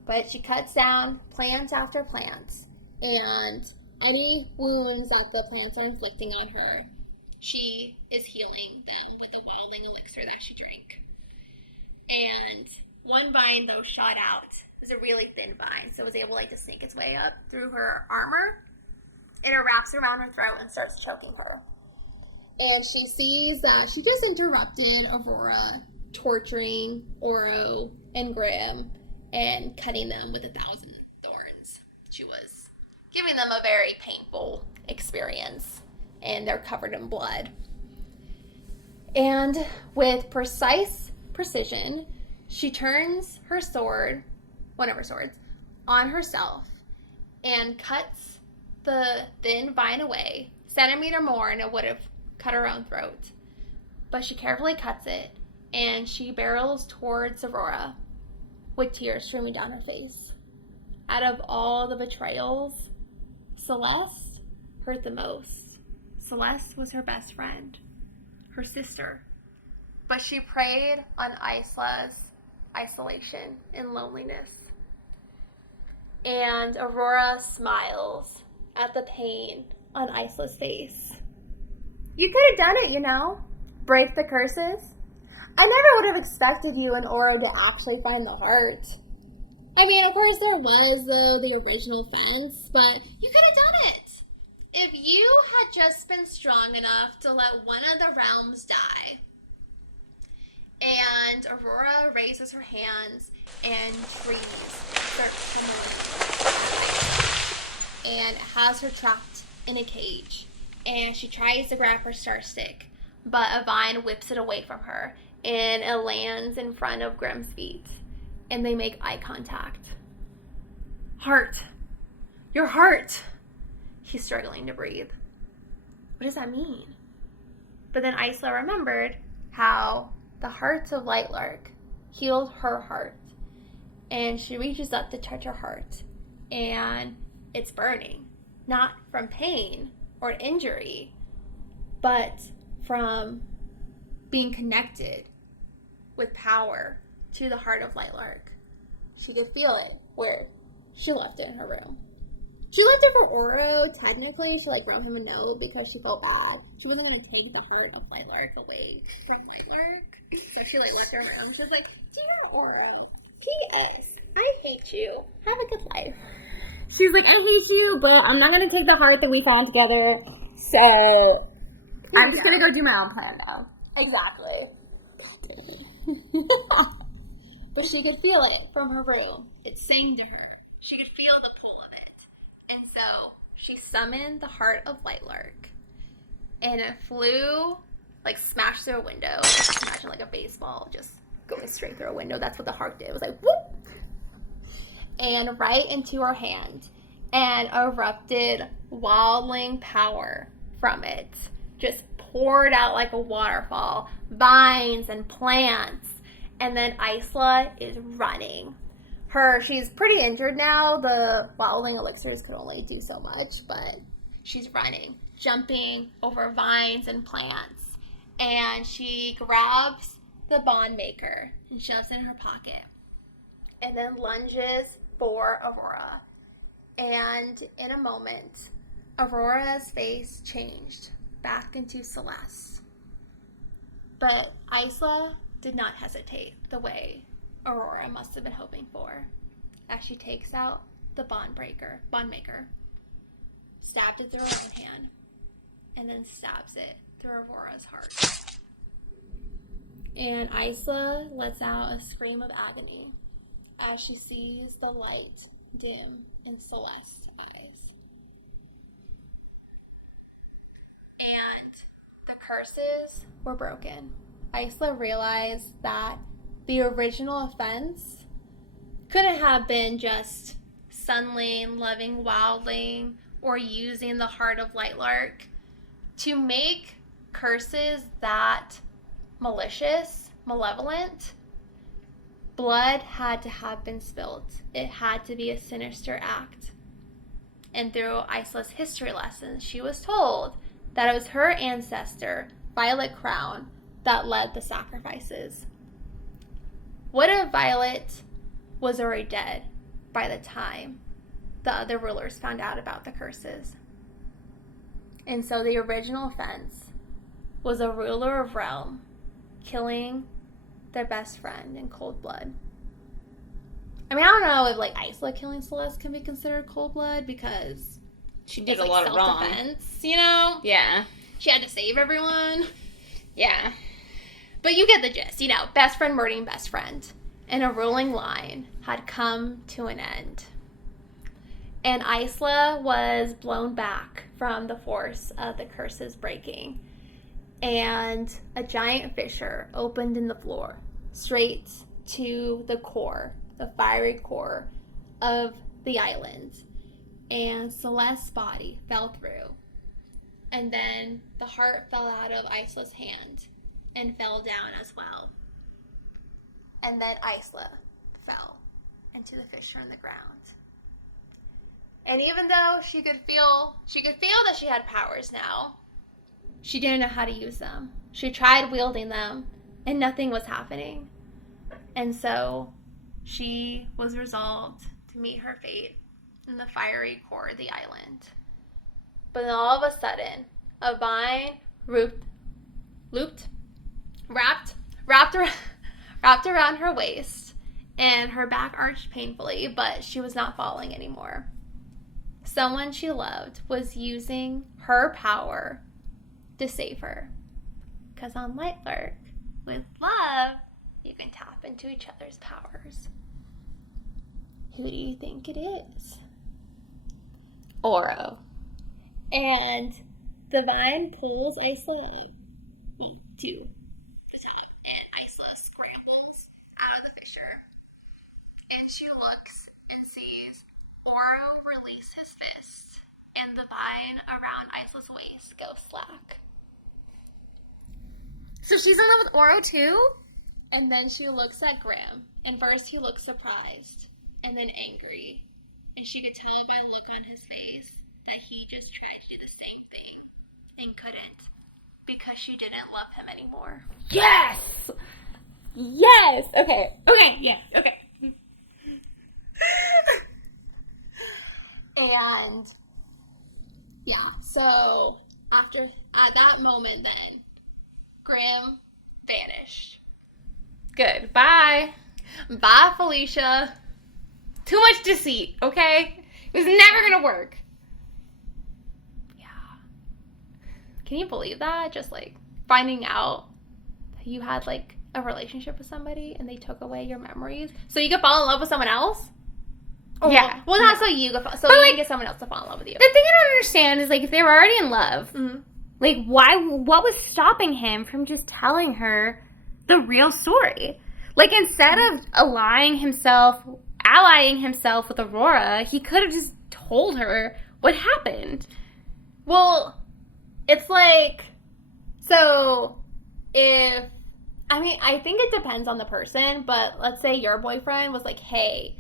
But she cuts down plant after plant, and any wounds that the plants are inflicting on her, she is healing them with the wildling elixir that she drank. And one vine, though, shot out. It was a really thin vine, so it was able to sneak its way up through her armor, and it wraps around her throat and starts choking her. And she sees that she just interrupted Aurora torturing Oro and Grimm and cutting them with 1,000 thorns. She was giving them a very painful experience, and they're covered in blood. And with precise precision, she turns her sword, one of her swords, on herself and cuts the thin vine away, centimeter more, and it would have cut her own throat. But she carefully cuts it, and she barrels towards Aurora with tears streaming down her face. Out of all the betrayals, Celeste hurt the most. Celeste was her best friend, her sister. But she preyed on Isla's isolation and loneliness. And Aurora smiles at the pain on Isla's face. You could have done it, you know. Break the curses. I never would have expected you and Oro to actually find the heart. I mean, of course there was, though, the original fence, but you could have done it. If you had just been strong enough to let one of the realms die. And Aurora raises her hands, and trees start tumbling and has her trapped in a cage. And she tries to grab her star stick, but a vine whips it away from her, and it lands in front of Grimm's feet, and they make eye contact. Heart. Your heart. He's struggling to breathe. What does that mean? But then Isla remembered how the heart of Lightlark healed her heart, and she reaches up to touch her heart, and it's burning, not from pain or injury, but from being connected with power to the heart of Lightlark. She could feel it where she left it in her room. She left it for Oro, technically. She wrote him a note because she felt bad. She wasn't going to take the heart of Lightlark away from Lightlark. So she left her in her room. She was like, "Dear Oro, P.S. I hate you. Have a good life." She's like, "I hate you, but I'm not going to take the heart that we found together. So I'm just going to go do my own plan now." Exactly. But she could feel it from her room. It sang to her. She could feel the pull of it. And so she summoned the heart of Lightlark. And it flew, smashed through a window. Just imagine a baseball just going straight through a window. That's what the heart did. It was whoop! And right into her hand. And erupted wildling power from it. Just poured out like a waterfall. Vines and plants. And then Isla is running. She's pretty injured now. The wildling elixirs could only do so much, but she's running, jumping over vines and plants. And she grabs the bond maker and shoves it in her pocket. And then lunges for Aurora. And in a moment, Aurora's face changed back into Celeste. But Isla did not hesitate the way Aurora must have been hoping for, as she takes out the bondmaker, stabbed it through her own hand, and then stabs it through Aurora's heart. And Isla lets out a scream of agony as she sees the light dim in Celeste's eyes. And the curses were broken. Isla realized that the original offense couldn't have been just Sunling loving Wildling or using the heart of Lightlark. To make curses that malicious, malevolent, blood had to have been spilled. It had to be a sinister act. And through Isla's history lessons, she was told that it was her ancestor, Violet Crown, that led the sacrifices. What if Violet was already dead by the time the other rulers found out about the curses? And so the original offense was a ruler of realm killing their best friend in cold blood. I mean, I don't know if like Isla killing Celeste can be considered cold blood because she did a lot of wrong. Self-defense, you know? Yeah. She had to save everyone. Yeah. But you get the gist, you know, best friend murdering best friend. And a ruling line had come to an end. And Isla was blown back from the force of the curses breaking. And a giant fissure opened in the floor, straight to the core, the fiery core of the island. And Celeste's body fell through. And then the heart fell out of Isla's hand and fell down as well. And then Isla fell into the fissure in the ground. And even though she could feel that she had powers now, she didn't know how to use them. She tried wielding them, and nothing was happening. And so she was resolved to meet her fate in the fiery core of the island. But then all of a sudden, a vine wrapped around her waist, and her back arched painfully, but she was not falling anymore. Someone she loved was using her power to save her. Because on Lightlark, with love, you can tap into each other's powers. Who do you think it is? Oro. And the vine pulls Isla up to the top, and Isla scrambles out of the fissure. And she looks and sees Oro release his fist, and the vine around Isla's waist goes slack. So she's in love with Oro too? And then she looks at Graham, and first he looks surprised, and then angry. And she could tell by the look on his face that he just tried to do the same thing, and couldn't, because she didn't love him anymore. Yes! Yes! Okay, yes, okay. And yeah, so at that moment then, Graham vanished. Good. Bye. Bye, Felicia. Too much deceit, okay? It was never gonna work. Yeah. Can you believe that? Just like finding out that you had like a relationship with somebody and they took away your memories so you could fall in love with someone else? Yeah. Well, not so you could so but you like, can get someone else to fall in love with you. The thing I don't understand is, like, if they were already in love, Like, what was stopping him from just telling her the real story? Like, instead of allying himself with Aurora, he could have just told her what happened. Well, it's like, so if, I think it depends on the person, but let's say your boyfriend was like, hey,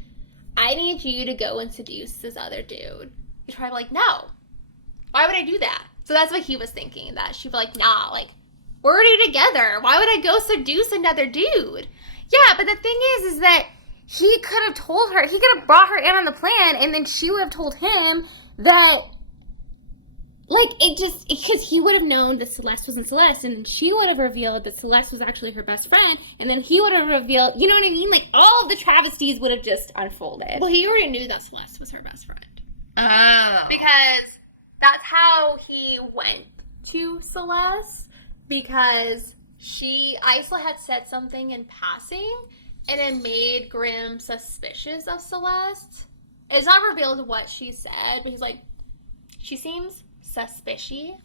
I need you to go and seduce this other dude. You'd probably be like, no. Why would I do that? So that's what he was thinking, that she'd be like, nah, like, we're already together. Why would I go seduce another dude? Yeah, but the thing is that he could have told her, he could have brought her in on the plan, and then she would have told him that, Like, it just, because he would have known that Celeste wasn't Celeste, and then she would have revealed that Celeste was actually her best friend, and then he would have revealed, you know what I mean? Like, all of the travesties would have just unfolded. Well, he already knew that Celeste was her best friend. Oh. Because that's how he went to Celeste, because Isla had said something in passing, and it made Grimm suspicious of Celeste. It's not revealed what she said, but he's like, she seems suspicious.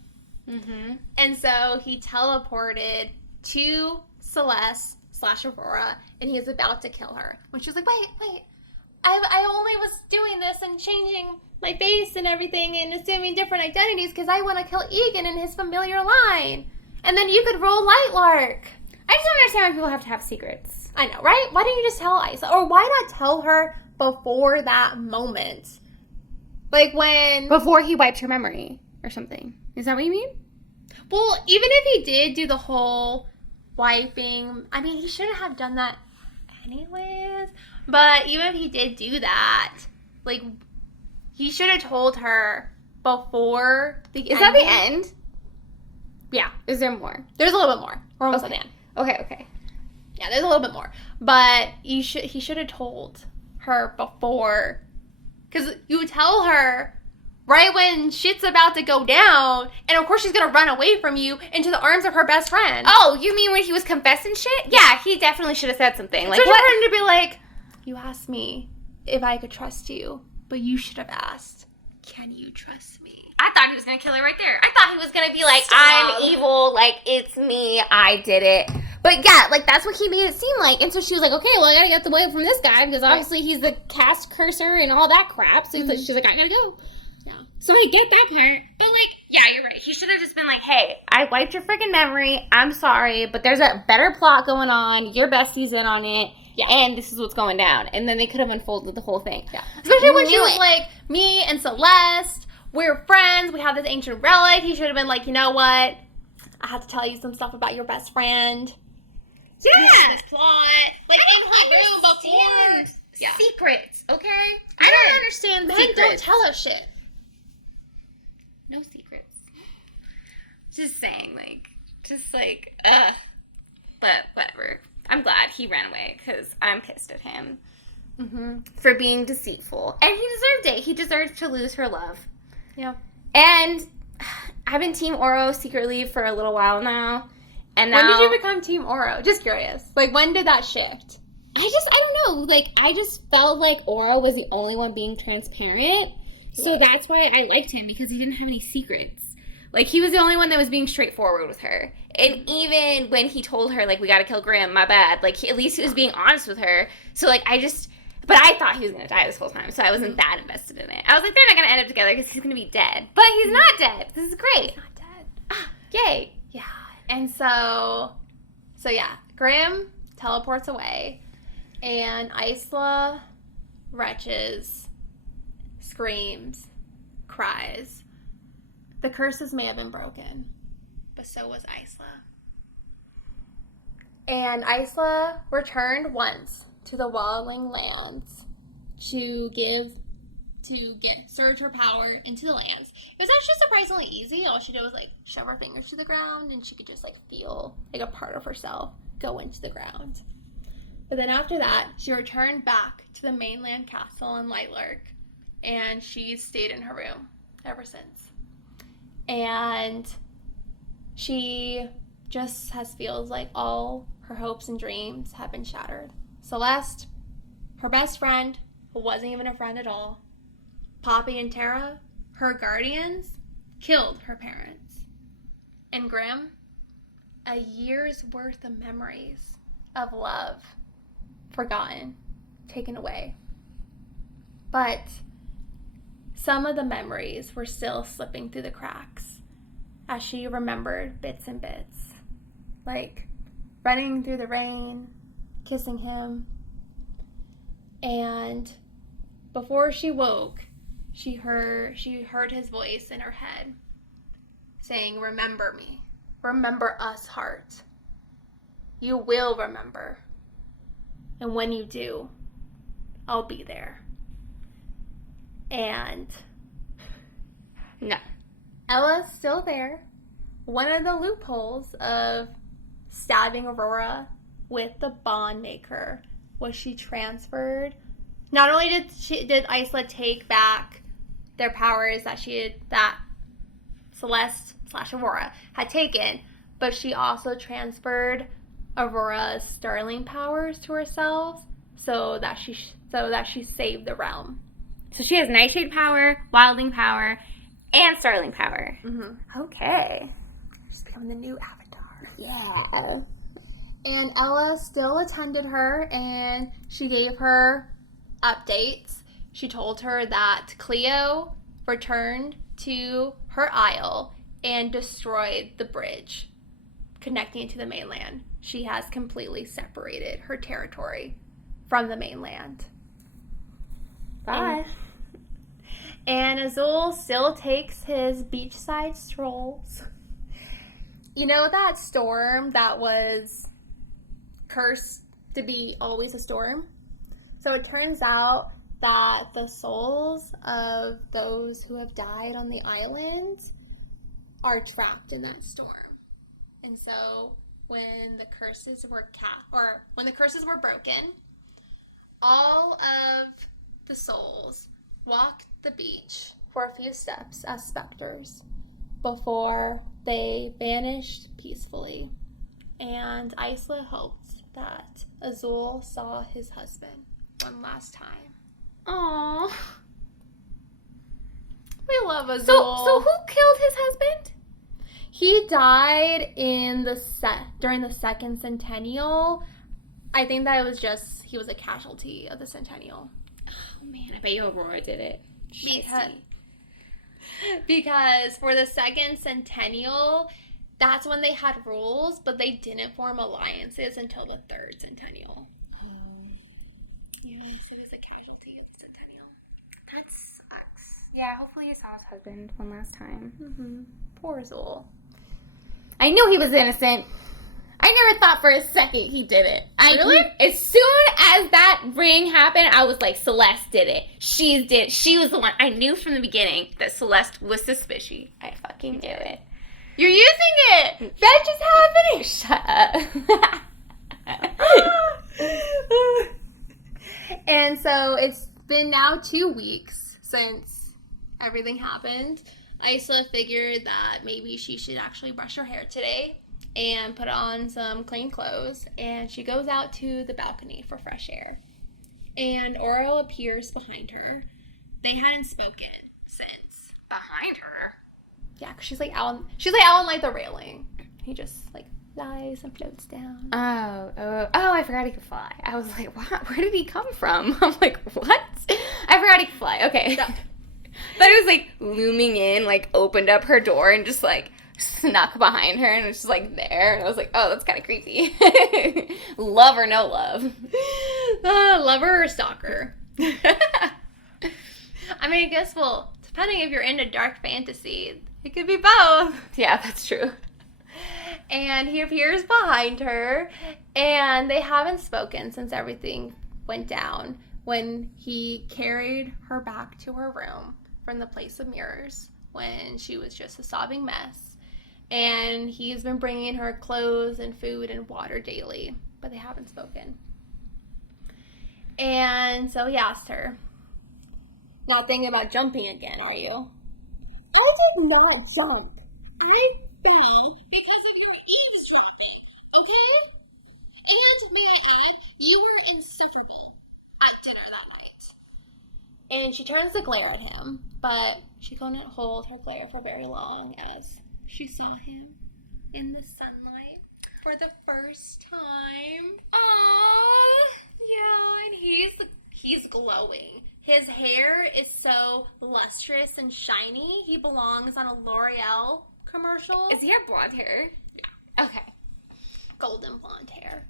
Mm-hmm. And so he teleported to Celeste / Aurora, and he was about to kill her. When she was like, wait, I only was doing this and changing my face and everything and assuming different identities because I want to kill Egan in his familiar line. And then you could roll Lightlark. I just don't understand why people have to have secrets. I know, right? Why didn't you just tell Isla? Or why not tell her before that moment? Like when... Before he wiped her memory or something. Is that what you mean? Well, even if he did do the whole wiping... I mean, he shouldn't have done that anyways. But even if he did do that, like, he should have told her before the Is that the end? Yeah. Is there more? There's a little bit more. We're almost at the end. Okay. Yeah, there's a little bit more. But he should have told her before. Because you would tell her right when shit's about to go down, and of course she's going to run away from you into the arms of her best friend. Oh, you mean when he was confessing shit? Yeah, he definitely should have said something. Like, so what? for him to be like, you asked me if I could trust you, but you should have asked, can you trust me? I thought he was going to kill her right there. I thought he was going to be like, Stop. I'm evil, like, it's me, I did it. But yeah, like, that's what he made it seem like. And so she was like, okay, well, I got to get away from this guy because obviously he's the cast cursor and all that crap. So she's like, I got to go. Yeah. So I get that part. But, like, yeah, you're right. He should have just been like, hey, I wiped your freaking memory. I'm sorry, but there's a better plot going on. Your bestie's in on it. Yeah. And this is what's going down. And then they could have unfolded the whole thing. Yeah. Especially when she was like, me and Celeste, we're friends. We have this ancient relic. He should have been like, you know what? I have to tell you some stuff about your best friend. Yeah. This plot. Like, in her room before. Yeah. Secrets, okay? I don't understand Men secrets. don't tell us shit. No secrets. Just saying, but whatever. I'm glad he ran away because I'm pissed at him for being deceitful. And he deserved it. He deserved to lose her love. Yeah. And I've been Team Oro secretly for a little while now. And now, When did you become Team Oro? Just curious. Like, when did that shift? I don't know. Like, I just felt like Oro was the only one being transparent. So that's why I liked him, because he didn't have any secrets. Like, he was the only one that was being straightforward with her. And even when he told her, like, we gotta kill Grimm, my bad, like, at least he was being honest with her. So, like, but I thought he was gonna die this whole time, so I wasn't that invested in it. I was like, they're not gonna end up together because he's gonna be dead. But he's not dead. This is great. Not dead. Yay. Yeah. And so yeah, Grimm teleports away, and Isla retches, screams, cries. The curses may have been broken, but so was Isla. And Isla returned once to the Wildling lands to surge her power into the lands. It was actually surprisingly easy. All she did was like shove her fingers to the ground, and she could just like feel like a part of herself go into the ground. But then after that, she returned back to the mainland castle in Lightlark, and she's stayed in her room ever since. And she just feels like all her hopes and dreams have been shattered. Celeste, her best friend, who wasn't even a friend at all, Poppy and Tara, her guardians, killed her parents. And Grimm, a year's worth of memories of love, forgotten, taken away. But some of the memories were still slipping through the cracks as she remembered bits and bits. Like running through the rain, kissing him. And before she woke, she heard his voice in her head saying, "Remember me. Remember us, heart. You will remember. And when you do, I'll be there." And No. Ella's still there. One of the loopholes of stabbing Aurora with the bond maker was she transferred. Not only did Isla take back their powers that Celeste / Aurora had taken, but she also transferred Aurora's Starling powers to herself so that she saved the realm. So she has Nightshade power, Wilding power, and Starling power. Mm-hmm. Okay. She's becoming the new Avatar. Yeah. And Ella still attended her, and she gave her updates. She told her that Cleo returned to her isle and destroyed the bridge connecting it to the mainland. She has completely separated her territory from the mainland. Bye. And Azul still takes his beachside strolls. You know that storm that was cursed to be always a storm? So it turns out that the souls of those who have died on the island are trapped in that storm. And so when the curses were broken, all of the souls walked the beach for a few steps as specters before they vanished peacefully. And Isla hoped that Azul saw his husband one last time. Aww. We love Azul. So who killed his husband? He died during the second Centennial. I think that he was a casualty of the Centennial. Oh man, I bet you Aurora did it. Because for the second Centennial, that's when they had rules, but they didn't form alliances until the third Centennial. Yeah, so it was a casualty of the Centennial. That sucks. Yeah, hopefully he saw his husband one last time. Mm-hmm. Poor Azul. I knew he was innocent. I never thought for a second he did it. Really? As soon as that ring happened, I was like, Celeste did it. She was the one. I knew from the beginning that Celeste was suspicious. I fucking knew it. You're using it! That just happened! Shut up. And so it's been now 2 weeks since everything happened. Isla figured that maybe she should actually brush her hair today and put on some clean clothes, and she goes out to the balcony for fresh air. And Oro appears behind her. They hadn't spoken since. Behind her? Yeah, because she's like out on like the railing. He just like flies and floats down. Oh, I forgot he could fly. I was like, what? Where did he come from? I'm like, what? I forgot he could fly. Okay. Yeah. But it was like looming in, like opened up her door and just like snuck behind her and was just like there. And I was like, oh, that's kind of creepy. Love or no love? Lover or stalker? I mean, I guess, depending if you're into dark fantasy, it could be both. Yeah, that's true. And he appears behind her, and they haven't spoken since everything went down when he carried her back to her room from the Place of Mirrors when she was just a sobbing mess. And he's been bringing her clothes and food and water daily, but they haven't spoken. And so he asked her, "Not thinking about jumping again, are you?" I did not jump. I fell because of your eavesdropping, okay? And may I add, you were insufferable at dinner that night. And she turns to glare at him, but she couldn't hold her glare for very long as she saw him in the sunlight for the first time. Aww. Yeah, and he's glowing. His hair is so lustrous and shiny. He belongs on a L'Oreal commercial. Does he have blonde hair? Yeah. Okay. Golden blonde hair.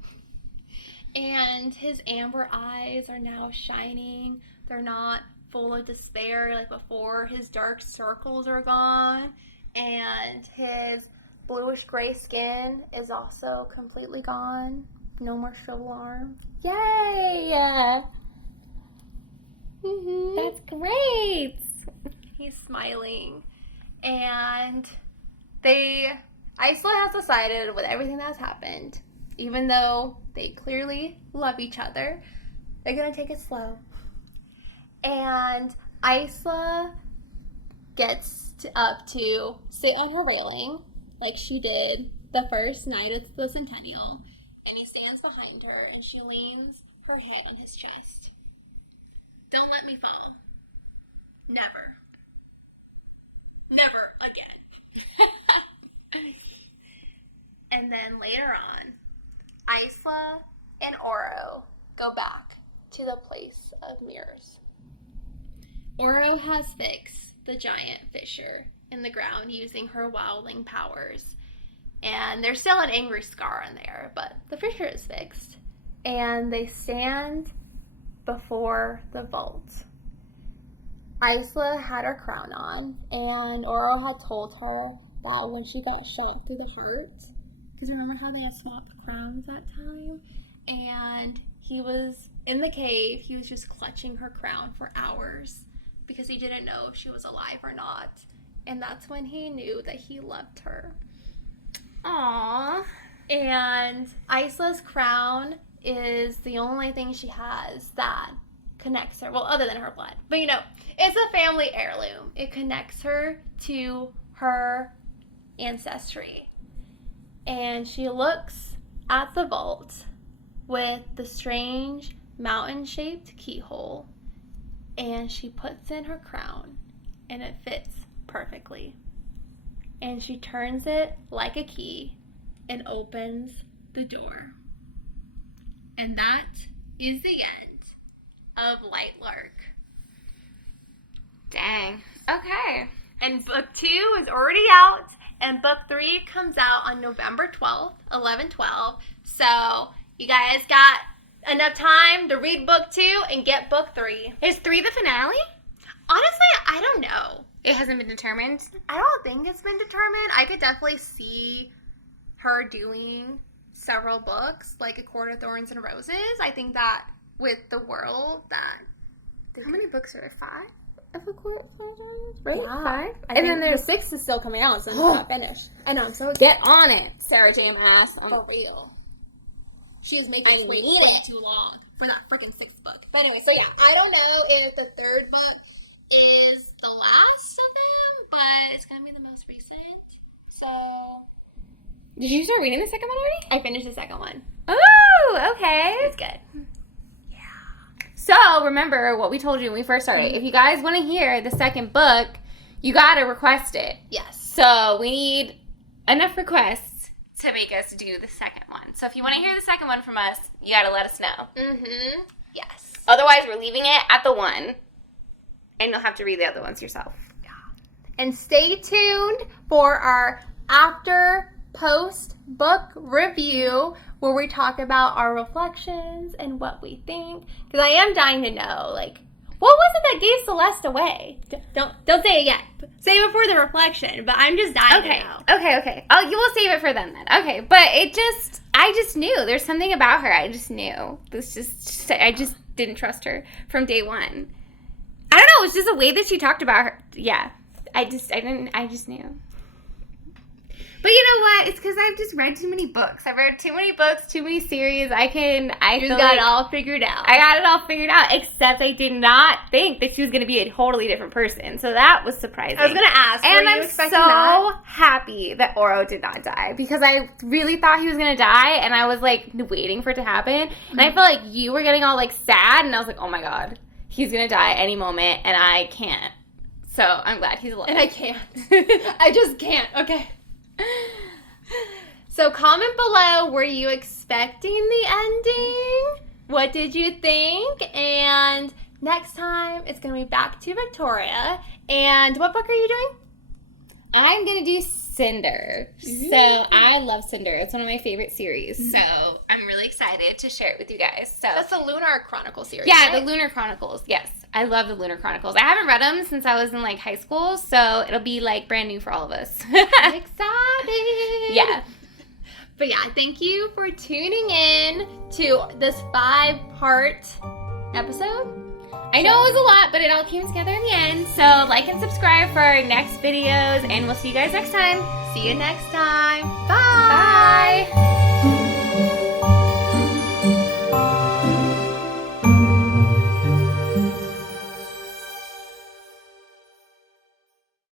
And his amber eyes are now shining. They're not full of despair like before. His dark circles are gone. And his bluish gray skin is also completely gone. No more shrivel arm. Yay! Mm-hmm. That's great. He's smiling. And Isla has decided with everything that's happened, even though they clearly love each other, they're going to take it slow. And Isla gets up to sit on her railing like she did the first night at the Centennial. And he stands behind her and she leans her head on his chest. Don't let me fall. Never. Never again. And then later on, Isla and Oro go back to the place of mirrors. Oro has fixed the giant fissure in the ground using her wildling powers. And there's still an angry scar in there, but the fissure is fixed. And they stand before the vault. Isla had her crown on, and Oro had told her that when she got shot through the heart, because remember how they had swapped crowns that time? And he was in the cave, he was just clutching her crown for hours because he didn't know if she was alive or not. And that's when he knew that he loved her. Aww. And Isla's crown is the only thing she has that connects her, well, other than her blood. But it's a family heirloom. It connects her to her ancestry. And she looks at the vault with the strange mountain-shaped keyhole, and she puts in her crown, and it fits perfectly. And she turns it like a key and opens the door. And that is the end of Lightlark. Dang. Okay. And book 2 is already out, and book 3 comes out on November 12th, 11/12. So you guys got enough time to read book 2 and get book 3. Is 3 the finale? Honestly, I don't know. It hasn't been determined? I don't think it's been determined. I could definitely see her doing several books, like A Court of Thorns and Roses. I think that with the world that... How many books are there? 5? Of A Court of Thorns? Right? Yeah. 5? And then there's 6 is still coming out, so it's not finished. I know, I'm so excited. Get on it, Sarah J. Maas. For real. She is making us wait need way it. too long for that freaking 6th book. But anyway, so yeah, I don't know if the 3rd book is the last of them, but it's going to be the most recent. So... Did you start reading the second one already? I finished the second one. Oh, okay. It's good. So, remember what we told you when we first started. If you guys want to hear the second book, you got to request it. Yes. So, we need enough requests to make us do the second one. So, if you want to hear the second one from us, you got to let us know. Mm-hmm. Yes. Otherwise, we're leaving it at the one, and you'll have to read the other ones yourself. Yeah. And stay tuned for our after post book review where we talk about our reflections and what we think. Because I am dying to know, like, what was it that gave Celeste away? Don't say it yet. Save it for the reflection. But I'm just dying to know. Okay. Oh, you will save it for them then. Okay, but I just knew. There's something about her. I just knew. I just didn't trust her from day one. I don't know. It's just the way that she talked about her. Yeah. I just knew. But you know what? It's because I've just read too many books. I've read too many books, too many series. I You got it all figured out. I got it all figured out, except I did not think that she was going to be a totally different person. So that was surprising. I was going to ask, and were you I'm expecting so that? happy that Oro did not die, because I really thought he was going to die, and I was, like, waiting for it to happen. And I felt like you were getting all, like, sad, and I was like, oh, my God, he's going to die any moment, and I can't. So I'm glad he's alive. And I can't. I just can't. Okay. So comment below, were you expecting the ending? What did you think? And next time, it's going to be back to Victoria. And what book are you doing? I'm going to do Cinder. So I love Cinder. It's one of my favorite series. So I'm really excited to share it with you guys. So That's the Lunar Chronicle series. yeah, right? the Lunar Chronicles. Yes, I love the Lunar Chronicles. I haven't read them since I was in like high school, so it'll be like brand new for all of us. Excited. Yeah. But yeah, thank you for tuning in to this 5-part episode. I know it was a lot, but it all came together in the end. So like and subscribe for our next videos, and we'll see you guys next time. See you next time. Bye.